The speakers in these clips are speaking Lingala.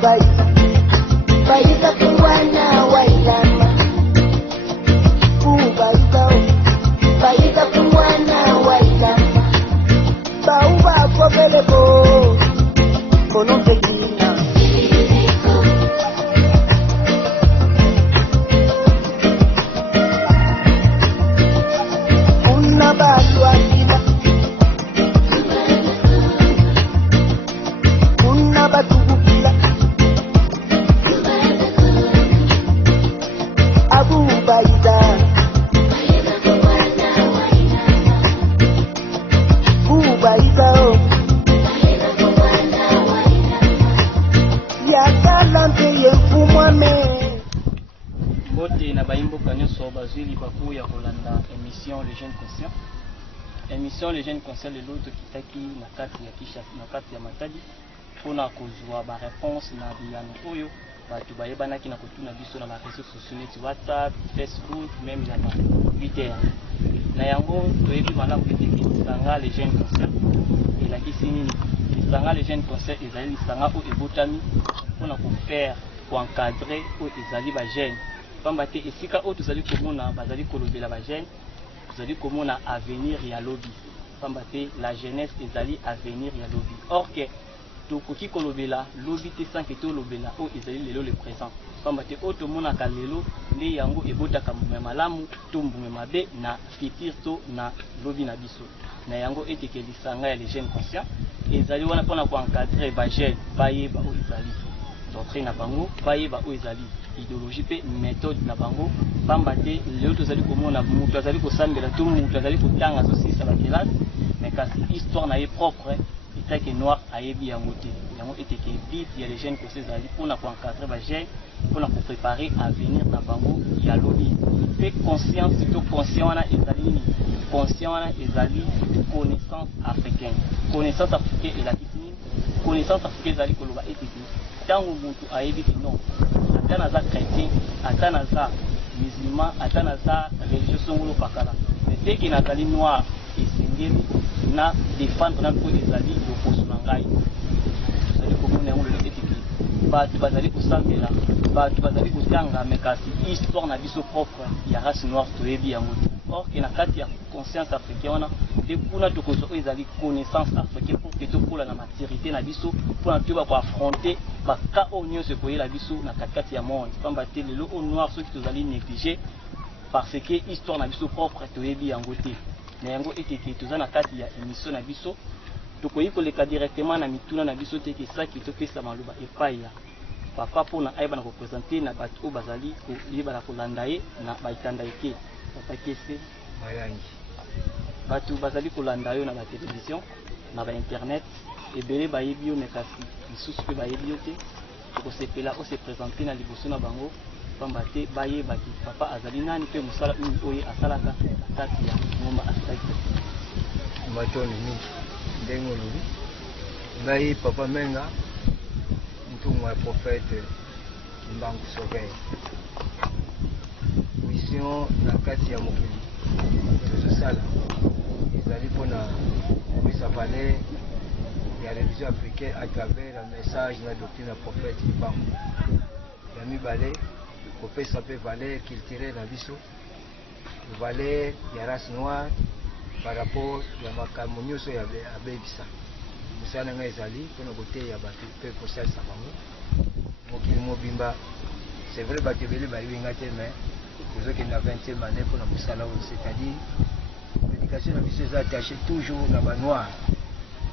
Baita kuwana wailama baita kuwana wailama bauba kwabelebo kono tekina una batu akila una batu kukila Abu Baida Baida yakalante yefumwame bote na baimbo kanyoso bazwili baku ya kolanda émission Les Jeunes Conscients. Émission Les Jeunes Conscients lelo tokitaki na kati ya kisha na kati ya Matadi mpona kozwa ba réponse na biyano oyo batu bayebanaki na kotuna biso na réseaux sociaux neti WhatsApp, Facebook, même na Twitter. Na yango toyebi malamu peteke lisanga Les Jeunes Conscients elakisi nini. Lisanga Les Jeunes Conscients ezali lisanga oyo ebotami mpona kofaire koencadrer oyo ezali bajeune pamba te esika oyo tozali komona bazali kolobela bajeune tozali komona avenir ya lobi pamba te la jeunesse ezali avenir ya lobi. Or que tokoki kolobela lobi te sans que tolobela oyo ezali lelo le présent pamba te oyo tomonaka lelo nde yango ebotaka mbume malamu to mbume mabe na futur to na lobi na biso. Na yango eteke lisanga ya Les Jeunes Conscients ezali wana mpona koencadrer bajeune bayeba oyo ezali doctrine na bango, bayeba oyo ezali idéologie pe méthode na bango pamba te lelo tozali komona mutu azali kosambela to mutu azali kotanga azosisa bakelasi mais kasi histoire na ye propre etake noir ayebi yango te. Yango eteke but ya Les Jeunes Conscients ezali mpona koencadrer bajeune mpona kopréparer avenir na bango ya lobi pe conscience to conscient wana ezali nini. Conscient wana ezali connaissance africaine. Connaissance africaine elakisi nini. Connaissance africaine ezali koloba eteke ntango mutu ayebi ke non ata naza chrétien ata naza musulman ata naza religieux songolo pakala mais teke nazali noir esengeli na défendre na oyo ezali loposo na ngai. Tozali komona yango lelo eteke bato bazali kosambela bato bazali kotanga mais kasi histoire na biso propre ya race noire toyebi yango te. Or que na kati ya conscience africaine wana nde kuna tokozwa oyo ezali connaissance africaine pour que tokola na maturité na biso mpona toyeba koaffronter baka oyo nyonso ekoyela biso na katikati ya monde pamba te lelo oyo noir soki tozali négligé parce que histoire na biso propre toyebi yango te. Na yango eteke toza na kati ya émission na biso tokoki koleka directement na mituna na biso te kesaki topesa maloba epai ya papa mpona ayeba na kopresente na bato oyo bazali koyeba na kolanda ye na baitanda eke papa kese mayangi bato bazali kolanda yo na batelevizio na bainternet ebele bayebi yo mais kasi lisusu mpe bayebi yo te tokosepela ose présente na liboso na bango pamba te bayebaki papa azali nani mpe mosala nini oyo asalaka na kati ya ngomba afrique. matoni ni ndenge olobi ngai papa menga ntumu ya prophète mbangu sokei mission na kati ya mokili tozosala ezali mpona kopesa valeur ya religion africaine à travers le message na doctrine ya prophète mbangu. Ya mibale kopesa mpe valeur culturelle na biso valeur ya race noire par rapport ya makambo nyonso ya abebisa. Mosala na ngai ezali mpona koteya bato mpe kosalisa bango mokili mobimba. C'est vrai bato ebele bayebi nga te mais tozokende na 20e année mpona mosala oyo, c'est-à-dire l'éducation na biso eza attaché toujours na banoir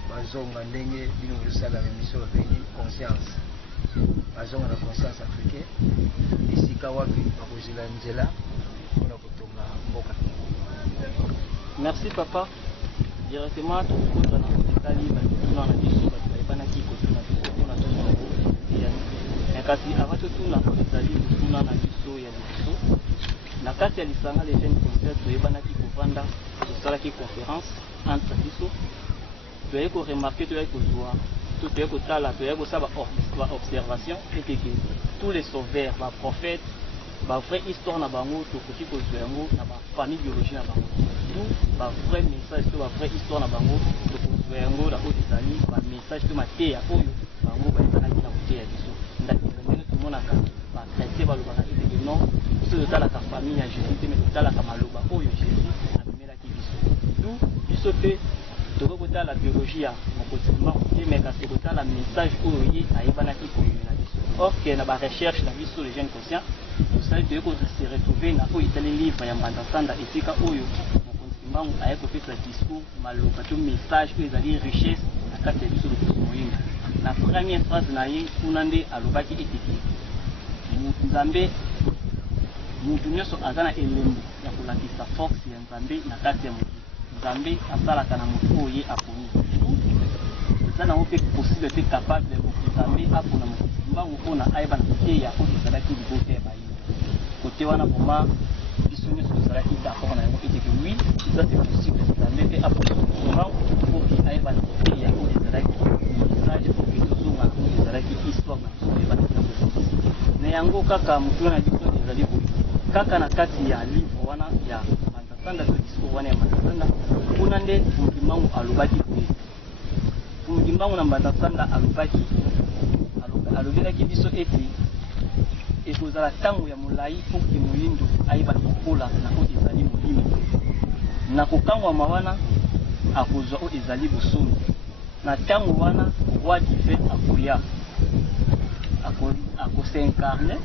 bazonga ndenge bino bozosala émission babengi conscience, bazonga na conscience africaine esika wapi bakozela nzela mpona kotonga mboka. Merci papa. Directement tokota na kotali batuna na biso bato bayebanaki kotuna biso mpona tozala ya kasi abatotuna ezali kotuna na biso ya liboso na kati ya lisanga Les Jeunes Conscients toyebanaki kovanda tosalaki conférence entre biso toyei koremarke toyei kozwa to toyei kotala toyei kosala baobservation eteke tous les sauveurs baprophètes bavrai histoire na bango tokoki kozwa yango na bafamille biologie na bango tout bavrai message to bavrai histoire na bango tokozwa yango na oyo ezali bamessage to mateya oyo bango bayebanaki na koteya biso biso totalaka famille ya Jésus te mais totalaka maloba oyo Jésus amemelaki biso d'où biso mpe tokokotala théologie ya mokonzi mbangu te mais kasi tokotala message oyo ye ayebanaki koyela biso or ke na barecherche na biso les jeunes conscients tosali toyei se retrouver na oyo etali livre ya mbanda-sanda esika oyo mokonzi mbangu aye kopesa discours maloba to message oyo ezali richesse na kati ya biso lokoso moyinga na première phrase na ye kuna nde alobaki etiki nzambe mutu nyonso aza na elembo ya kolakisa force ya nzambe na kati ya mokili nzambe asalaka na motu oyo ye aponi eza nango mpe possible mpe capable nzambe apona mokonzi mbangu mpona ayeba na koteya oyo ezalaki libota ya bayini kote wana vraimen biso nyonso tozalaki d'accord na yango eteke oui eza c'est possible nzambe mpe apona mokonzi mbangu mpoki ayeba na koteya oyo ezalaki message poke tozonga oyo ezalaki histoire na biso oyeba na ntango na yango kaka motu na biso ezali boye kaka na kati ya livre wana ya mbanda-sanda to discours wana ya mbanda-sanda kuna nde mokonzi mbangu alobaki boye mokonzi mbangu na mbanda-sanda alobelaki biso ete ekozala ntango ya molai mpo ke moyindo ayeba kokola na oyo ezali molimo na kokangwama wana akozwa oyo ezali bosomi na ntango wana roi divin akoya akosincarne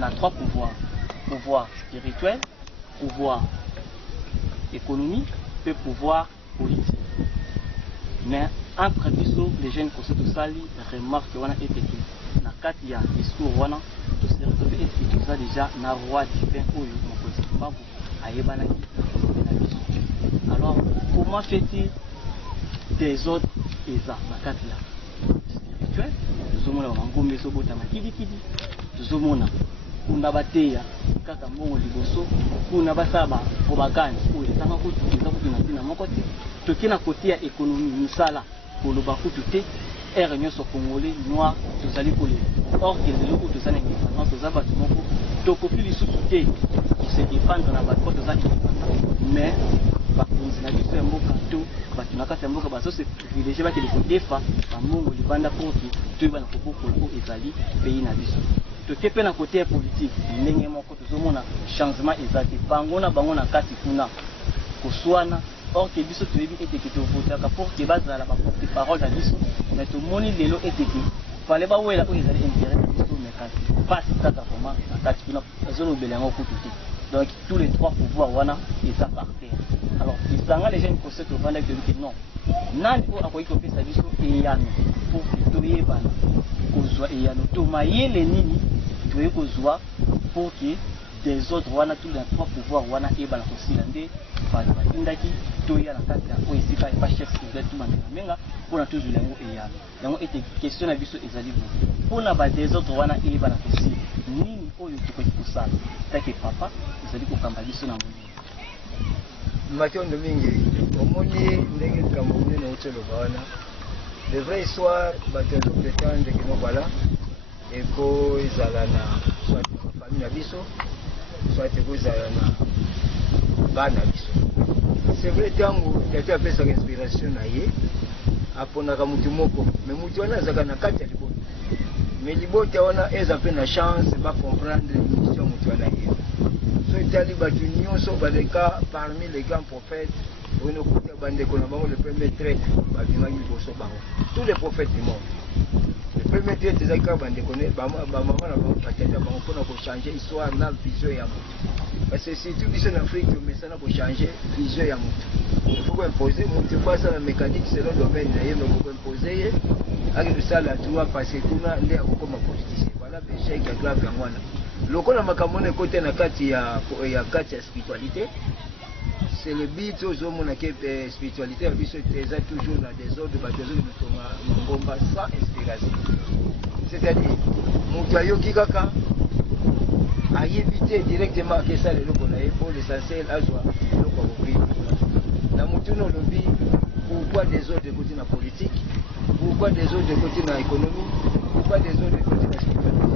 na trois pouvoirs pouvoir spirituel, pouvoir économique et pouvoir politique. Mais entre biso les jeunes conscients tout ça remarque wana était que na kati ya discours wana tout se retrouve et tout ça déjà na roi divin oyo mokonzi mbangu ayebanaki na biso. Alors comment fait-il des autres eza na kati ya spirituel tozomona bangombe sobota makidikidi tozomona kuna bateya kaka mbongo liboso kuna basaba kobakani oyo ezanga kutu eza kutu na ntina moko te toke na kote ya économie misala koloba kutu te ere nyonso congolais noir tozali kolela or ke lelo oyo toza na indépendance toza bato moko tokoki lisusu te kose défendre na bato po toza indépendant mais bakonzi na biso ya mboka to bato na kati ya mboka bazose privilégie bakende kodefa bambongo libanda poki toyeba na kobokola oyo ezali pays na biso toke mpe na kote ya politique ndenge moko tozomona changement eza te bango na bango na kati kuna koswana or ke biso toyebi eteke tovotaka pour ke bazala baporte parole na biso mais tomoni lelo eteke fale bawela oyo ezali intérêt na biso mais kasi pasi kaka vraimen na kati kuna ezolobela yango kutu te donc tous les trois pouvoirs wana eza par terre alors lisanga les jeunes conseils tovandaki toyebi ke non nani oyo akoki kopesa biso eyano pour ke toyebana kozwa eyano to mayele nini toyei kozwa pour que des autres wana tous les trois pouvoirs wana ebala kosila nde bato batindaki toya na kati ya oyo esika epa chef spirituel tumamenamenga mpona tozwila yango eyano yango ete question na biso ezali bo mpona ba des autres wana ebala kosila nini oyo tokoki kosala take papa ezali kokamba biso na molimo makiondo mingi omoni ndenge likambo monene outi oloba wana de vrai histoire bato ezopretendre keno voilà eko ezala na soit famille na biso soit eko ezala na bana biso c'est vrai ntango tati apesaka inspiration na ye aponaka mutu moko mais mutu wana azalaka na kati ya libota mais libota wana eza mpe na chance bacomprendre mission mutu wana ye so etali bato nyonso baleka parmi les grands prophètes oyo nokuta bandeko na bango le premier traite babimaki liboso bango tous les prophètes du monde le premier traite ezalaki kaka bandeko bamama na bango batata bango mpona kochange histoire na vision ya motu parce que surtout biso na afrique omesana kochange vision ya motu il faut koimpose motu po asala mécanique selon domaine na ye mais kokoimpose ye akendosala droit parce que kuna nde akokoma politicien voilà béchec ya grave yango wana lokola makambo wana ekote na kati ya spiritualité c'est le but ozomona ke spiritualité ya biso eza toujours na désordre bato ezoli motonga mangomba sans inspiration c'est-à-dire moto ayoki kaka ayebi te directement akesala eloko na ye po l'essentiel azwa eloko akoki na motu na olobi pourquoi désordre ekoti na politique pourquoi désordre ekoti na économie pourquoi désordre ekoti na spiritualité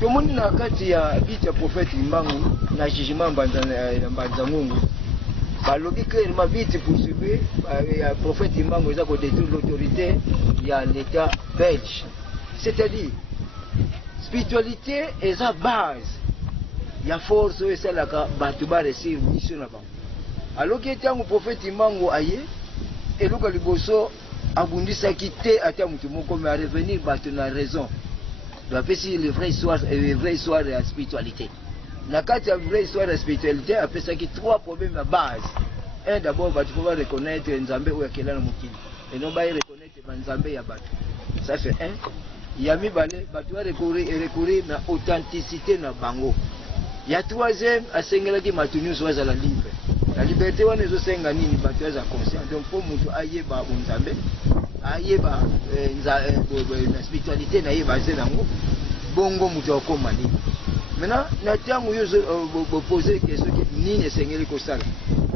tomoni na kati ya bitu ya prophète mbangu na jugement ya mbanza ngungu balobi clairement bitu poursuivi ya prophète mbangu eza kodétruire l'autorité ya l'état belge c'est-à-dire spiritualité eza base ya force oyo esalaka bato baresir mission na bango. Alors que ntango prophète Imbango aye eluka liboso abundisaki te ata mutu moko, mais à revenir bato na raison bapesi le vrai histoire ya spiritualité. Na kati ya vraie histoire ya spiritualité apesaki 3 problèmes à base. Un, d'abord bato faut reconnaître nzambe oyo akela na mokili et non ba reconnaître banzambe ya bato. Ça c'est un. Ya mibale bato ba recourir na authenticité na bango. Ya troisième asengelaki matunu so za la libre. La liberté wana ezosenga nini bato ya conscient. Donc pour mutu ayeba nzambe, ayeba na spiritualité na yeba zenango bongo mutu akoma nini. Maintenant na tango yo poser question que nini esengeli ko sala.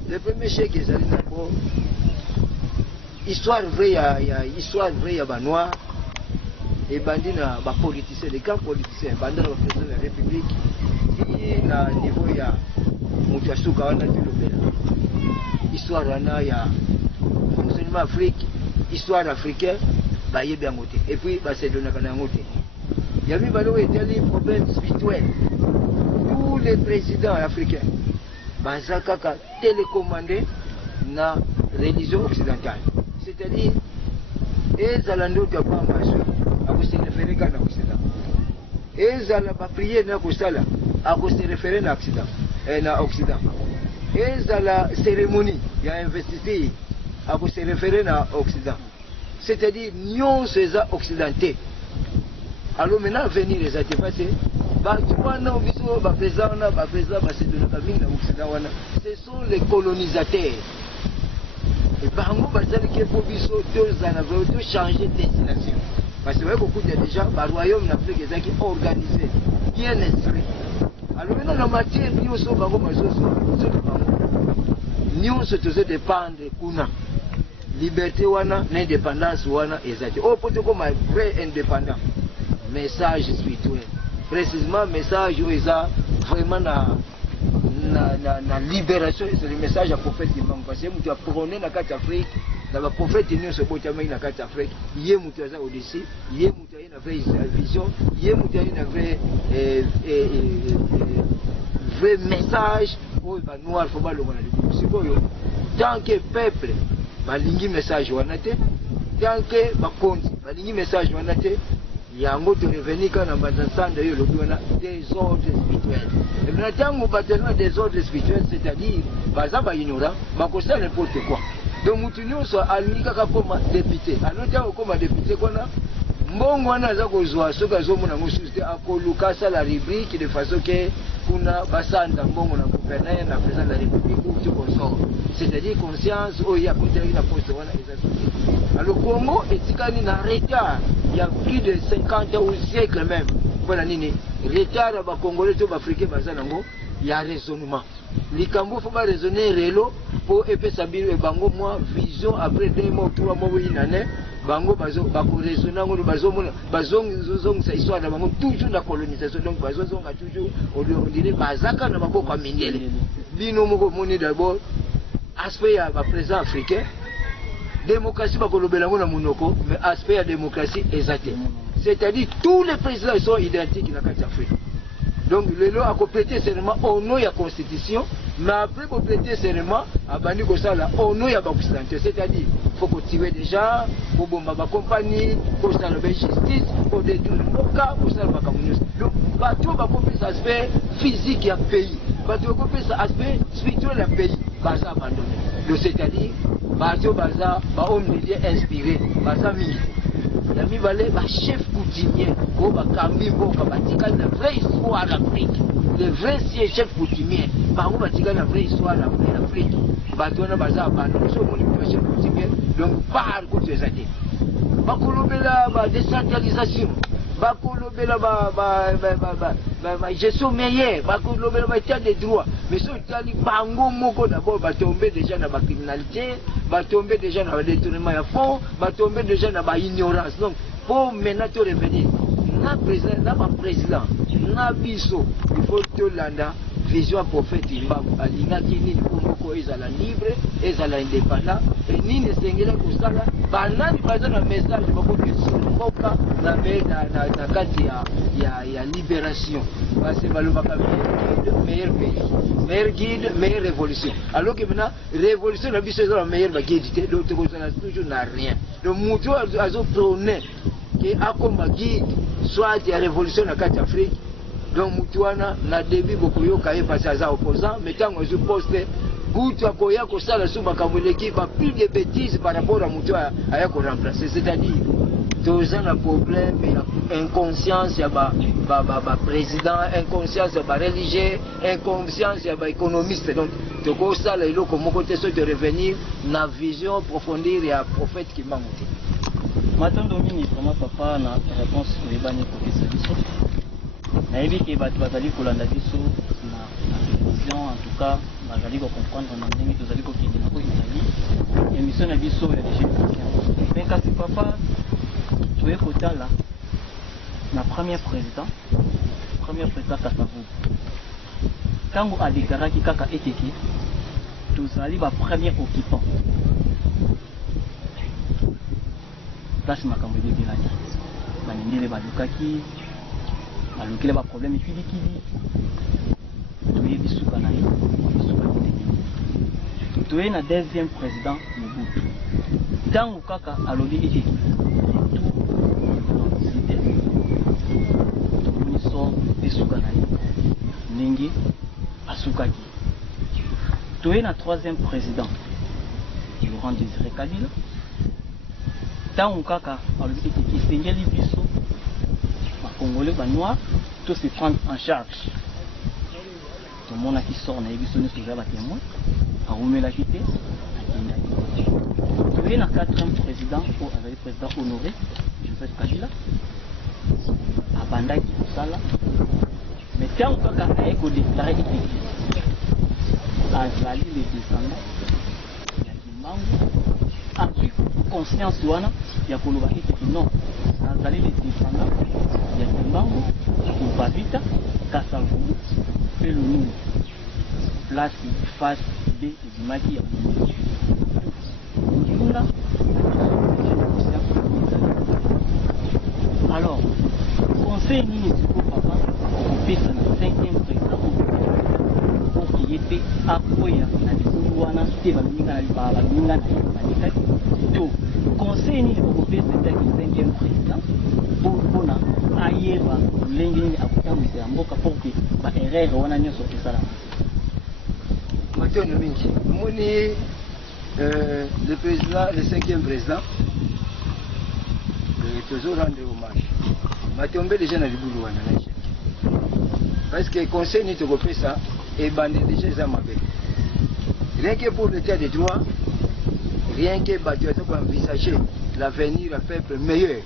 Le premier chèque est allé d'abord histoire vraie ya banois et bandit na ba politiciens, les grands politiciens, bandit na président de la République qui na niveau ya mutuasuka wana tulobela. Histoire wana ya fonctionnement Afrique, histoire africaine ba yebi ngote et puis ba se donna kana ngote. Ya mi balo etali problème spirituel. Tous les présidents africains baza kaka télécommandé na religion occidentale, c'est-à-dire ezala ndoto ya kwamba akose référer kana occident, ezala ba prier na kosala akose référer na occident na occident, ezala cérémonie ya investiture akose référer na occident, c'est-à-dire nyonso eza occidenté. Alors maintenant venir les artefacts ce sont les colonisateurs. Et par nous, il faut changer de destination. Parce que beaucoup déjà, le royaume d'Afrique est organisé, bien instruit. Alors maintenant, la matière, nous sommes dépendre kuna liberté wana l'indépendance wana ezati. Oh, pour comme un vrai indépendant. Message spirituel. Précisément message où ils ont vraiment la libération, c'est le message à prophète Imbango. Parce que tu as prôné la carte Afrique, dans le prophète Imbango se peut terminer la carte Afrique. Il y a mutuaza au-dessus, il y a une vraie vision, il y a une vrai message où il va noir faut pas le voir. Tant que peuple, balingi message wanate, tant que bakonzi, balingi message wanate. Il y a un mot de revenir quand on va ensemble le désordre spirituel. Et maintenant, on a des ordres spirituels, c'est-à-dire, bazaba ignorant, bakosa n'importe quoi. Donc, nous sommes almika comme député. Alors, comme député, qu'on a, mbongo wana za kozwa soka zomo na mosuste akoluka sa la rubrique de façon que kuna basanda mbongo na gouverneur na président de la République ou tout consort. C'est-à-dire conscience au ya côté na poste wana ezaki. Alors Congo etikani na retard, il y a plus de 50 ans ou siècle même. Voilà nini retard ba congolais to ba africain bazanango, il y a raisonnement. Likambo faut pas raisonner relo pour epesa bino e bango moi vision après 2 mois 3 mois une année. Bango bazo bako raisonner ngo bazong sa histoire na bango toujours la colonisation, donc bazong a toujours on dirait bazaka na maboko ya mindele bino moko moni d'abord aspect ya ba président africain démocratie bako lobela ngo na monoko, mais aspect ya démocratie exacte, c'est-à-dire tous les présidents sont identiques dans la Afrique. Donc le lot a complété seulement au nom de la constitution, mais après compléter seulement à bandi ko sala au nom de la constitution, c'est-à-dire faut qu'on tire des gens, faut bomba ba compagnie, faut ça la justice, faut détruire le cas, faut ça ba communiste. Donc bateau ba compléter aspect physique du pays, bateau compléter aspect spirituel du pays, ba ça abandonné. Donc c'est-à-dire bateau baza ba homme milieu inspiré, baza mi la mi balé ba chef coutumier ko ba kambi mboka batika la vraie histoire d'Afrique, le vrai chef coutumier ba ko batika la vraie histoire d'Afrique, bato na baza abandonné so moni chef coutumier. Donc par contre les années ba kolobela ba décentralisation, ba kolobela ba gestion meilleure, ba kolobela ba état de droit, mais so tali bango moko d'abord ba tomber déjà dans la criminalité, ba tomber déjà dans le détournement à fond, ba tomber déjà dans la ignorance. Donc pour maintenant te revenir na président na biso, il faut te landa vision prophète Imbango alinga kini Congo ezala libre, ezala indépendant et nini sengela kusala banani baza na message bako mboka na kati ya libération. Parce que balobaka meilleur pays, meilleur guide, meilleure révolution. Alors que maintenant révolution na biso eza la meilleure guide te, donc tokozala toujours na rien. Donc mutu azo prôner que akomba guide soit ya révolution na kati Afrique. Donc mutu wana na début bokoyoka ye parce aza opposant, mais tango azo poste Goutou akoya kosala sous makamweleki va plus de bêtises par rapport à mutu aya ko remplacer, c'est-à-dire tous un problème, inconscience, il y a président, inconscience, il y a religieux, inconscience, il y a économiste. Donc, tout ça, il faut de revenir dans la vision approfondir et à prophète qui m'a monté. Maintenant, ministre, ma papa, na réponse pour les bannis pour que ça dise. Na évi que bazali kolanda biso na télévision, en tout cas, bazali ko comprendre na ndenge tozali ko kidina ko Italie. Émission na biso ya les jeunes. Mais kasi papa tu es côté là, la première président Kasavubu. Quand a déclaré que Kaka était qui, tous allés le premier occupant. Là c'est ma campagne de Bilani. Banindi les balukaki, baluki les problèmes et puis qui dit, tu es bisukanaï, tu es le deuxième président Mobutu. Tant que Kaka a lobby était qui. Ningi Asukaki. Tu es le troisième président, Laurent Désiré Kabila. Tant que Kaka a le qui saignait les bisous, les Congolais, les Noirs, tout se prendre en charge. Tout le monde qui sort, les bisous ne se pas témoin, à Roumé la quitté, tu es le quatrième président, le président honoré, Joseph Kabila. Abandaki Kusala. Mais tant que Kaka a déclaré Azali les descendants, il y a Kimbangu. Ensuite, conscience Wana, il y a Koloba qui non. Azali les descendants, il y a Kimbangu, Kubavita, Kasavubu, Pelounou. Place face B et du Maki. Alors, conseil ni papa occupé ça le cinquième président pour qu'il était appuyé na likuluana te baminga na libala baminga na to conseil ni occupé c'était le cinquième président pour na ayeba lengeni akutamisa mboka pour que ba erreur wana nyoso kesala Mathieu Mingi moni le président le cinquième président toujours rendre hommage. Matombe déjà na libulu wana na échec. Parce que conseil ni toko pesa et bandé déjà za mabe. Rien que pour l'état des droits, rien que battu à envisager l'avenir à peuple meilleur.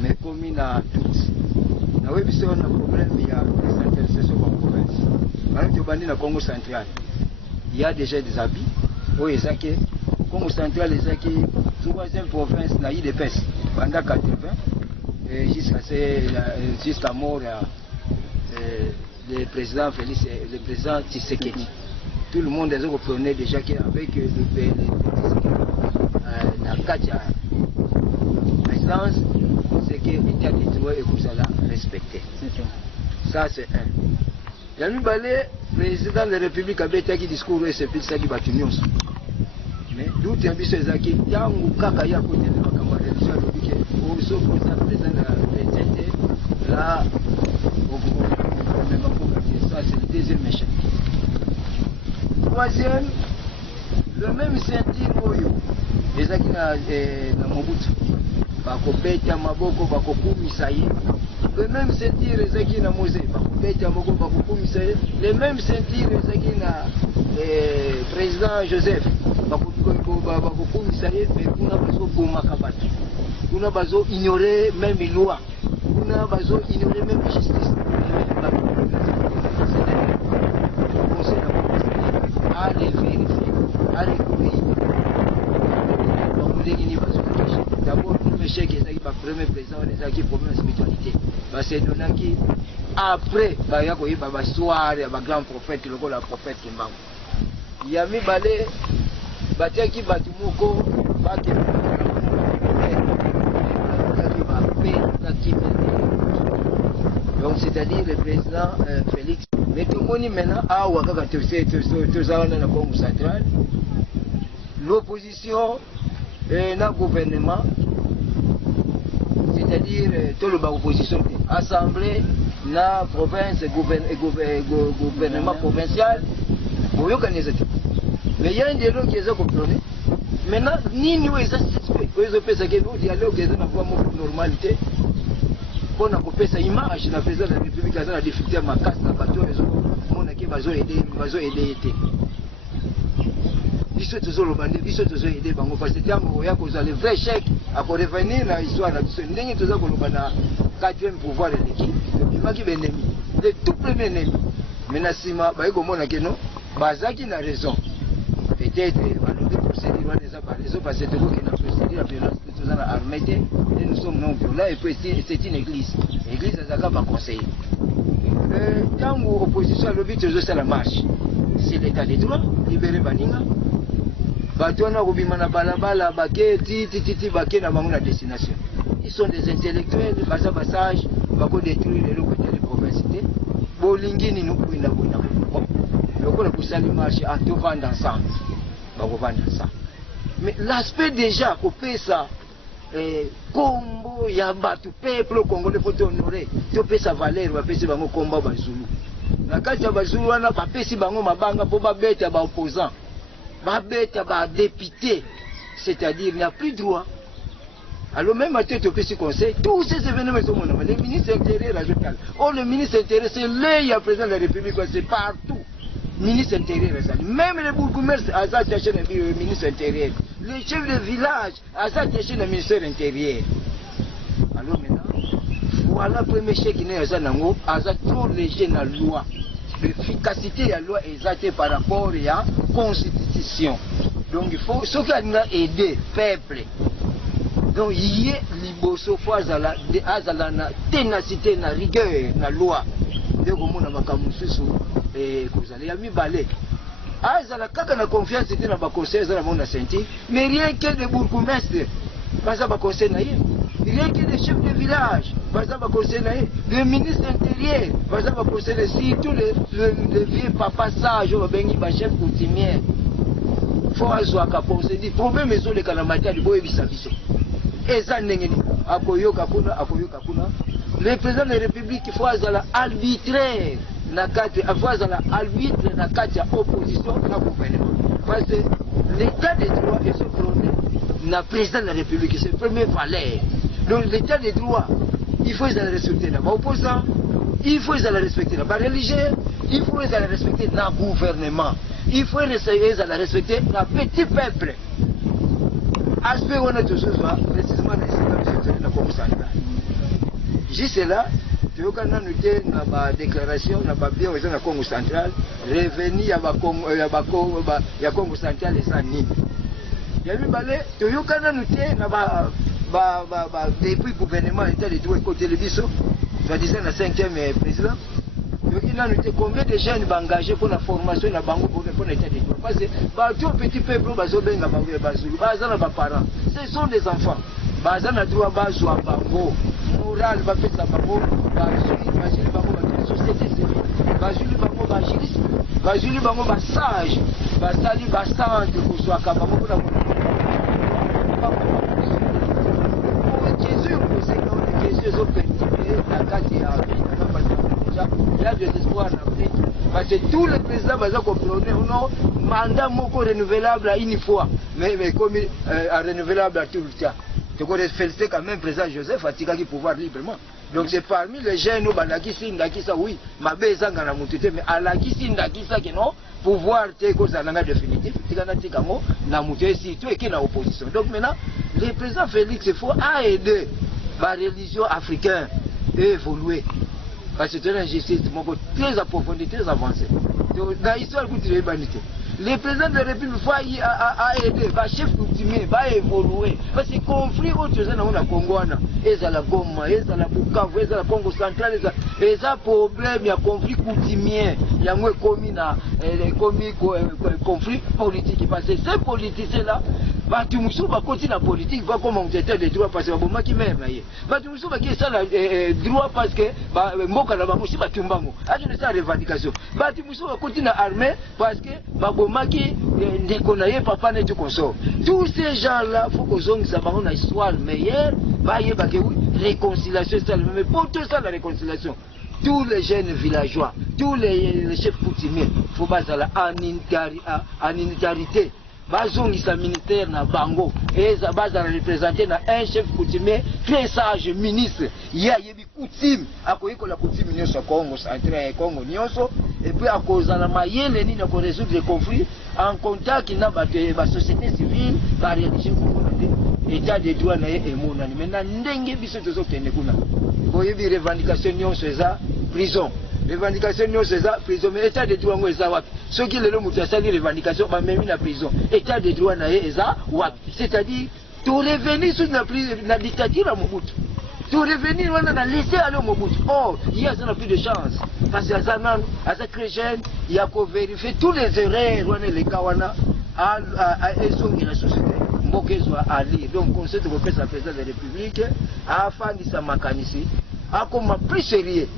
Mais comme il a tout. Na webi so na problème il y a décentralisation en province. Même tu bandé na Congo central. Il y a déjà des habits. Oh ezake Congo central ezake troisième province na IDPS pendant 80 et jusqu'à mort le président Félix, le président Tshisekedi. Tout le monde a repris déjà qu'avec la Katia présidence, c'est que l'État des droits et que ça l'a respecté. Ça c'est un. Yami Balé, président de la République a bêté qui discours et c'est plus ça qui va tenir. Mais d'où tu as vu ces acquis, Yango Kaka ya côté de la campagne de la République, au sauf que ça président de la République, là, ça c'est le deuxième échec. Troisième, le même ceinture Oyo, les acquis na Mobutu, bakobeta maboko bakokumisa ye. Le même ceinture les acquis na Mosé, bakobeta maboko bakokumisa ye. Le même ceinture les acquis na président Joseph. On a besoin d'ignorer même les lois, on a besoin d'ignorer même la justice. Allez vérifier, allez courir. D'abord, pour le chèque, il y a le premier président, il y a le problème de spiritualité. C'est donné après, il y a le soir, il y a le grand prophète, le prophète qui m'a. Il y a mis balai. Batiaki Batumoko, qui donc c'est-à-dire le président Félix. Mais tout le monde maintenant a Ouakaka dans le Congo central. L'opposition et le gouvernement, c'est-à-dire tout le opposition, assemblée, la province, gouvernement provincial, mais il y a un dialogue qui est compris. Maintenant, ni nous, les dialogue qui est une normalité. Pour nous couper sa image, la présidence de la République a la difficulté à ma casse, la bateau, les gens qui aider. Ils sont toujours aidés, parce que c'est le vrai chèque à revenir dans l'histoire de l'histoire. Nous sommes le 4e pouvoir de l'équipe, le tout premier ennemi. Maintenant, si je suis a raison. Peut-être, parce que la violence, et nous sommes non violents, et puis c'est une église. L'église, elle n'a pas conseillé. Quand l'opposition a le but de la marche, c'est l'état des droits, libérer Baninga. Destination. Ils sont des intellectuels, des sages, ils vont détruire les locaux de la province. Bolingini nous pouvons marcher à tout vendre ensemble. Mais l'aspect déjà, qu'on fait ça, Combo, Yaba, tout peuple congolais, il faut honorer. Tu peux sa valeur, on va faire ce combat Bazulu. La carte de Bazulu, on a pas fait ce mabanga pour bête à opposants. Bête à député. C'est-à-dire, il n'y a plus de droit. Alors même à tête au petit conseil, tous ces événements sont mon nom. Le ministre intérieur, le ministre intérieur, c'est l'œil à président de la République, c'est partout. Ministre intérieur, même les bourgmestres, Azad cherché le ministre intérieur. Les chefs de village, Azad cherché le ministère intérieur. Alors maintenant, voilà le premier chèque qui est Azad trop léger dans la loi. L'efficacité de la loi est exacte par rapport à la constitution. Donc il faut, ce qui a aidé le peuple. Donc il y a l'Iboso, il y a la ténacité, la rigueur, la loi. Donc on a mis balai. Ah, ils ont la confiance dans le conseil, mais rien que les bourgmestres, rien que les chefs de village, le ministre intérieur, surtout les vieux papas sages, les chefs coutumiers. Il faut avoir le problème est les calamités de Boyebisabiso. Et ça, le président de la République, il faut avoir l'arbitraire. Arbitre na kati ya opposition na gouvernement. Parce que l'état des droits est prôné na président de la République, c'est la première valeur. Donc l'état des droits, il faut les respecter dans l'opposant, il faut les respecter dans la religieux, il faut les respecter dans le gouvernement, il faut les respecter dans le petit peuple. Aspect on a toujours précisément dans la Congo central. Juste là, tu vois qu'on a noté dans la déclaration, dans la bien dans le Congo central, revenu à Congo central et ça ni. Il y a eu balai, tu vois qu'on a noté dans depuis le gouvernement l'État de droit côté le biso, soi-disant le 5e président. Il a noté combien de jeunes sont engagés pour la formation de la banque pour l'État de droit. Parce que tout petit peuple, ce sont des enfants. Bazana droit bazwa bango moral va faire sa bango bazuli bango ba société civile bazuli bango ba juriste bazuli bango ba sage bazali ba centre pour soit ka bango pour Jésus pour c'est que Jésus au petit la carte ya déjà de l'espoir en Afrique parce que tous les présidents baza comprendre non mandat moko renouvelable à une fois mais comme renouvelable à tout le temps. Je voudrais féliciter quand même le président Joseph Atika qui pouvoir librement. Donc c'est parmi les jeunes qui ça oui, ma bezanga na mutute mais alakisi ndakisa que non pouvoir te cause na définitif tikana tikamo na mutute surtout et qui na opposition. Donc maintenant le président Félix il faut aider la religion africaine à évoluer. Parce que c'est une injustice très approfondie, très avancée. Donc dans l'histoire de l'humanité. Le président de la République va aider, va chef coutumier, va évoluer. Parce que les conflits autres dans le Congo, ils ont la Goma, ils ont la Bukavu, ils ont la Congo central, ils ont un problème, il y a conflit coutumier, il y a un conflit politique. Parce que ces politiciens-là, batu musu bakoti na politique ba comme on était des droits parce que ba maki mère na ye batu musu ba ki ça la droit parce que ba mboka na ba musu batumbango ajo ne ça revendication batu musu bakoti na armée parce que ba bomaki ndeko na ye papa ne tu consort tous ces gens là faut que zong ça ba on a histoire meilleure ba ye ba que réconciliation ça mais pour tout ça la réconciliation tous les jeunes villageois tous les chefs coutumiers faut pas ça en unitarité bazongisa ministère na bango eza baza représenter na un chef coutumier très sage ministre ya yebi coutume akoyiko la coutume nyonso Congo central et Congo nyonso et puis akozala mayele ni na ko résoudre les conflits en contact na ba société civile ba religieux communauté état de droit na e monani maintenant ndenge biso tozo kende kuna boyebi revendication nyonso eza prison revendication nyonso eza prison mais état de droit ngo eza wapi soki lelo mutu asali revendication bamemi na prison état de droit na ye eza wapi c'est-à-dire to revenir sur la dictature à Mobutu to revenir wana na laisser aller Mobutu oh il y a ça plus de chance parce que azanan asa très jeune il y a ko vérifier tous les erreurs wana les kawana à ezongi la société mboka ezwa ali donc conseil de représentation la présidence de la République afandisa makanisi akoma plus sérieux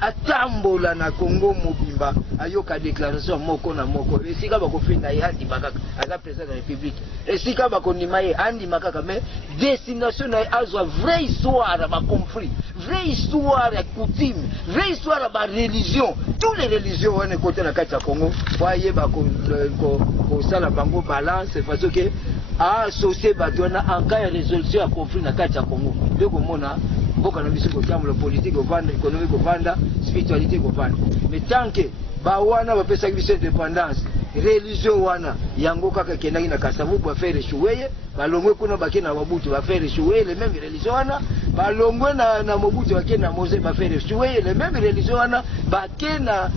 atambola na Congo mobimba ayoka déclaration moko na moko esika bakofinda yandi bakaka aza président de la République esika bakondima ye andi makaka mais destination na azwa vraie histoire ba conflit vraie histoire ya coutume vraie histoire ya ba religion tous les religions wana côté na kati ya Congo voyez ba ko sala bango balance façon que associer batona en cas de résolution à conflit na kati ya Congo de komona mboka na biso kotambola politique ovanda économique ovanda spiritualité ovanda mais tant que ba wana bapesa biso indépendance religion wana yango kaka kendaki na Kasavu ba faire échouer balongwe kuna bake na Mobutu ba faire échouer les mêmes religions wana balongwe na Mobutu bake na Moïse ba faire échouer les mêmes religions wana bake na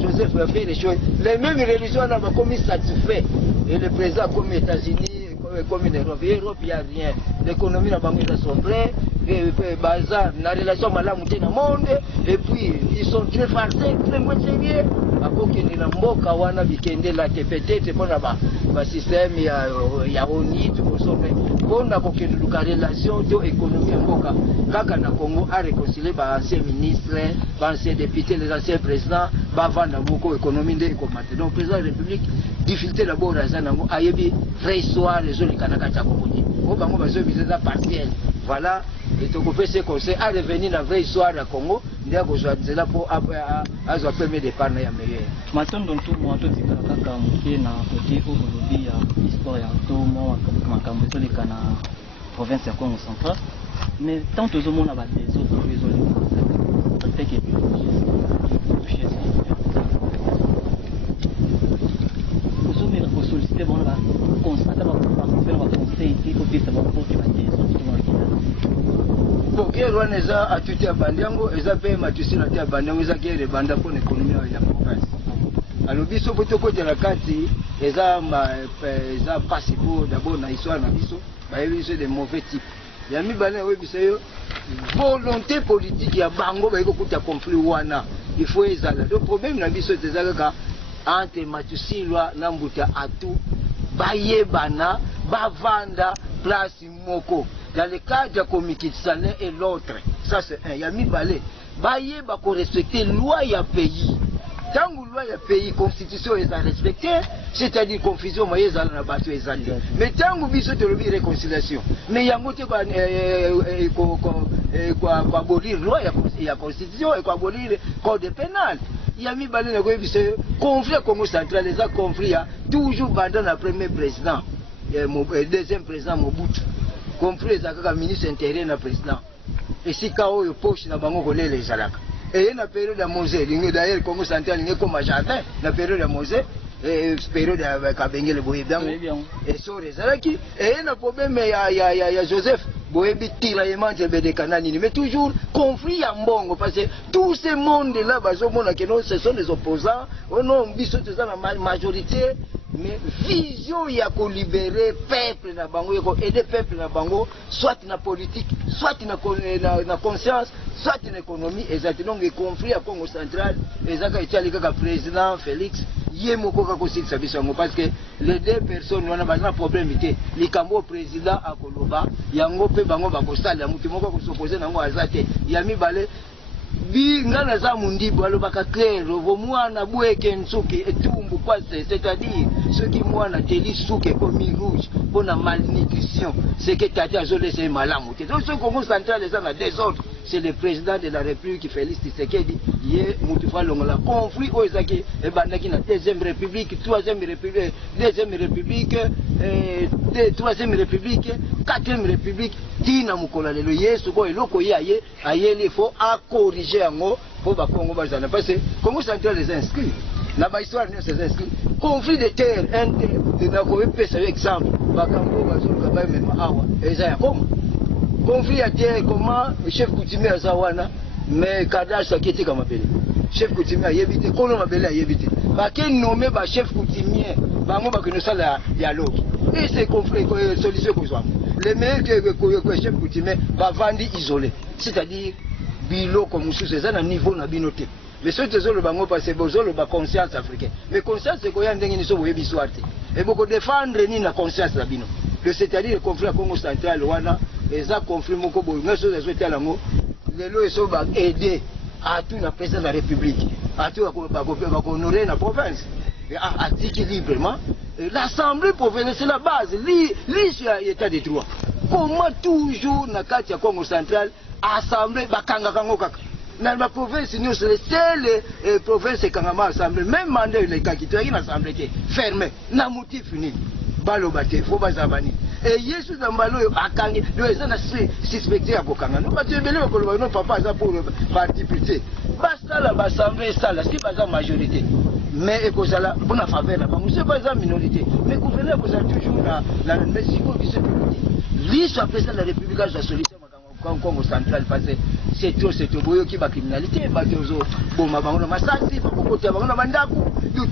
Joseph ba faire échouer les mêmes religions wana ba comme satisfait et le président comme États-Unis comme l'Europe, il n'y a rien. L'économie n'a pas mis à son prêt, bazar, la relation malamu dans le monde, et puis ils sont très farcés, très moins sérieux. Après qu'il y ait un mboka wana bikende la peut-être pour le système, il y a ONI, tout ça, mais pour la relation de l'économie mboka, kaka na Congo a réconcilié les anciens ministres, les anciens députés, les anciens présidents, bavanda beaucoup économie de l'économie. Donc le président de la République, difficulté d'abord à Zanango, a eu vrai soir les autres Kanaka Tchakoponi. Au Bango, ils ont partiel. Voilà, et tu peux ce conseil à revenir dans la vraie histoire du Congo, c'est là pour avoir permis de parler à meilleur. Maintenant, dans tout le monde, tu as dit que l'histoire est tout le monde, comme les province de Congo central, mais tant que tout le monde a des autres raisons, ça fait que solliciter bon là constater faire un conseil type pour ça pour que bon que rwanda eza atuti abandango eza pe matusi na te abandango eza ke le banda pour l'économie ya province alors biso poto ko de la kati eza possible d'abord na histoire na biso ba yebiso de mauvais type ya mibale we biso yo volonté politique ya bango ba ikokuta conflit wana il faut ezala le problème na biso ezalaka entre Matusilwa na Mbuta Atu bayebana bavanda place moko dans le cas de Komikitsane et l'autre ça c'est un yami balé bayeba ko respecter loi ya pays tangu loi ya pays constitution est respectée c'est-à-dire confusion moyens na bato ezali mais tangu biso de lobi réconciliation mais yango te kwa abolir loi ya constitution et kwa abolir code pénal yami balé na ko biso conflit Congo central les a conflit toujours pendant le premier président deuxième président Mobutu conflit ezaka ministre intérieur na président et si kao yo poche na bango kolela ezalaka et na période de Mosé d'ailleurs Congo central n'est comme jardin la période de Mosé période de Kabengele Boyebiango et sur les alaki et na problème ya Joseph Boyebi tiraillement de Kanani mais toujours conflit à Mbongo parce que tout ce monde là bazomona que non ce sont les opposants on non biso tous la majorité mais vision ya ko libérer peuple na bango ya ko aider peuple na bango soit na politique soit na conscience soit na économie exactement les conflits à Congo central ezaka itali kaka président Félix yé moko kako sikisa biso yango parce que les deux personnes wana baza na problème te likambo président akoloba yango pe bango bakosala ya mutu moko akosopose nango aza te ya mibale bi nga naza mundibu alobaka clair mwana bweke nsuki etumbu kwase c'est-à-dire soki mwana teli suki ekomi rouge mpona malnutrition c'est que tata azolesa malamu te donc ce Congo central eza na désordre c'est le président de la République Félix Tshisekedi ye mutu fa longola conflit oyo ezaki ebandaki na deuxième république troisième république troisième république quatrième république tina mukolo lelo yesu ko eloko ye ayeli faut à corriger yango po ba Congo bazana parce que Congo central les inscrits na ba histoire ne c'est inscrit conflit de terre de na ko pesa exemple bakambo bazoluka ba même awa eza ya Congo conflit à terre comment chef coutumier azawana mais Kadash akiti kama pele chef coutumier ayebite kono mabele ayebite ba ken nommé ba chef coutumier bango ba kono sala dialogue et ces conflits solution ko zwa les meilleurs que chef coutumier ba vandi isolé c'est-à-dire bilo comme sous ces à niveau na binoté mais ce que le bango parce que le conscience africaine mais conscience c'est quoi ndenge ni so boyebi swarte et beaucoup défendre ni na conscience la bino c'est-à-dire le conflit à Congo central wana eza conflit moko boye ngaso za souhaiter lango lelo eso ba aider à tout la président de la République à tout ba honorer la province à dire librement l'Assemblée provinciale c'est la base l'état de droit comment toujours na kati ya Congo central assemblée bakanga kango kaka na la province nous c'est le seul province kangama assemblée même mandat le kaki to ina assemblée fermé na motif fini balo bate faut bazabani et yesu zambalo yo akangi do ezana suspecté ya kokanga no batebele ko no papa za pour participer basala l'assemblée sala si baza majorité mais ekozala bona faveur na bango c'est pas za minorité mais gouverneur vous toujours la Mexico qui se liste président de la République a sollicité Congo central parce que c'est tout boyo qui va criminalité batezo bon mabango na masasi bakokota bango na mandaku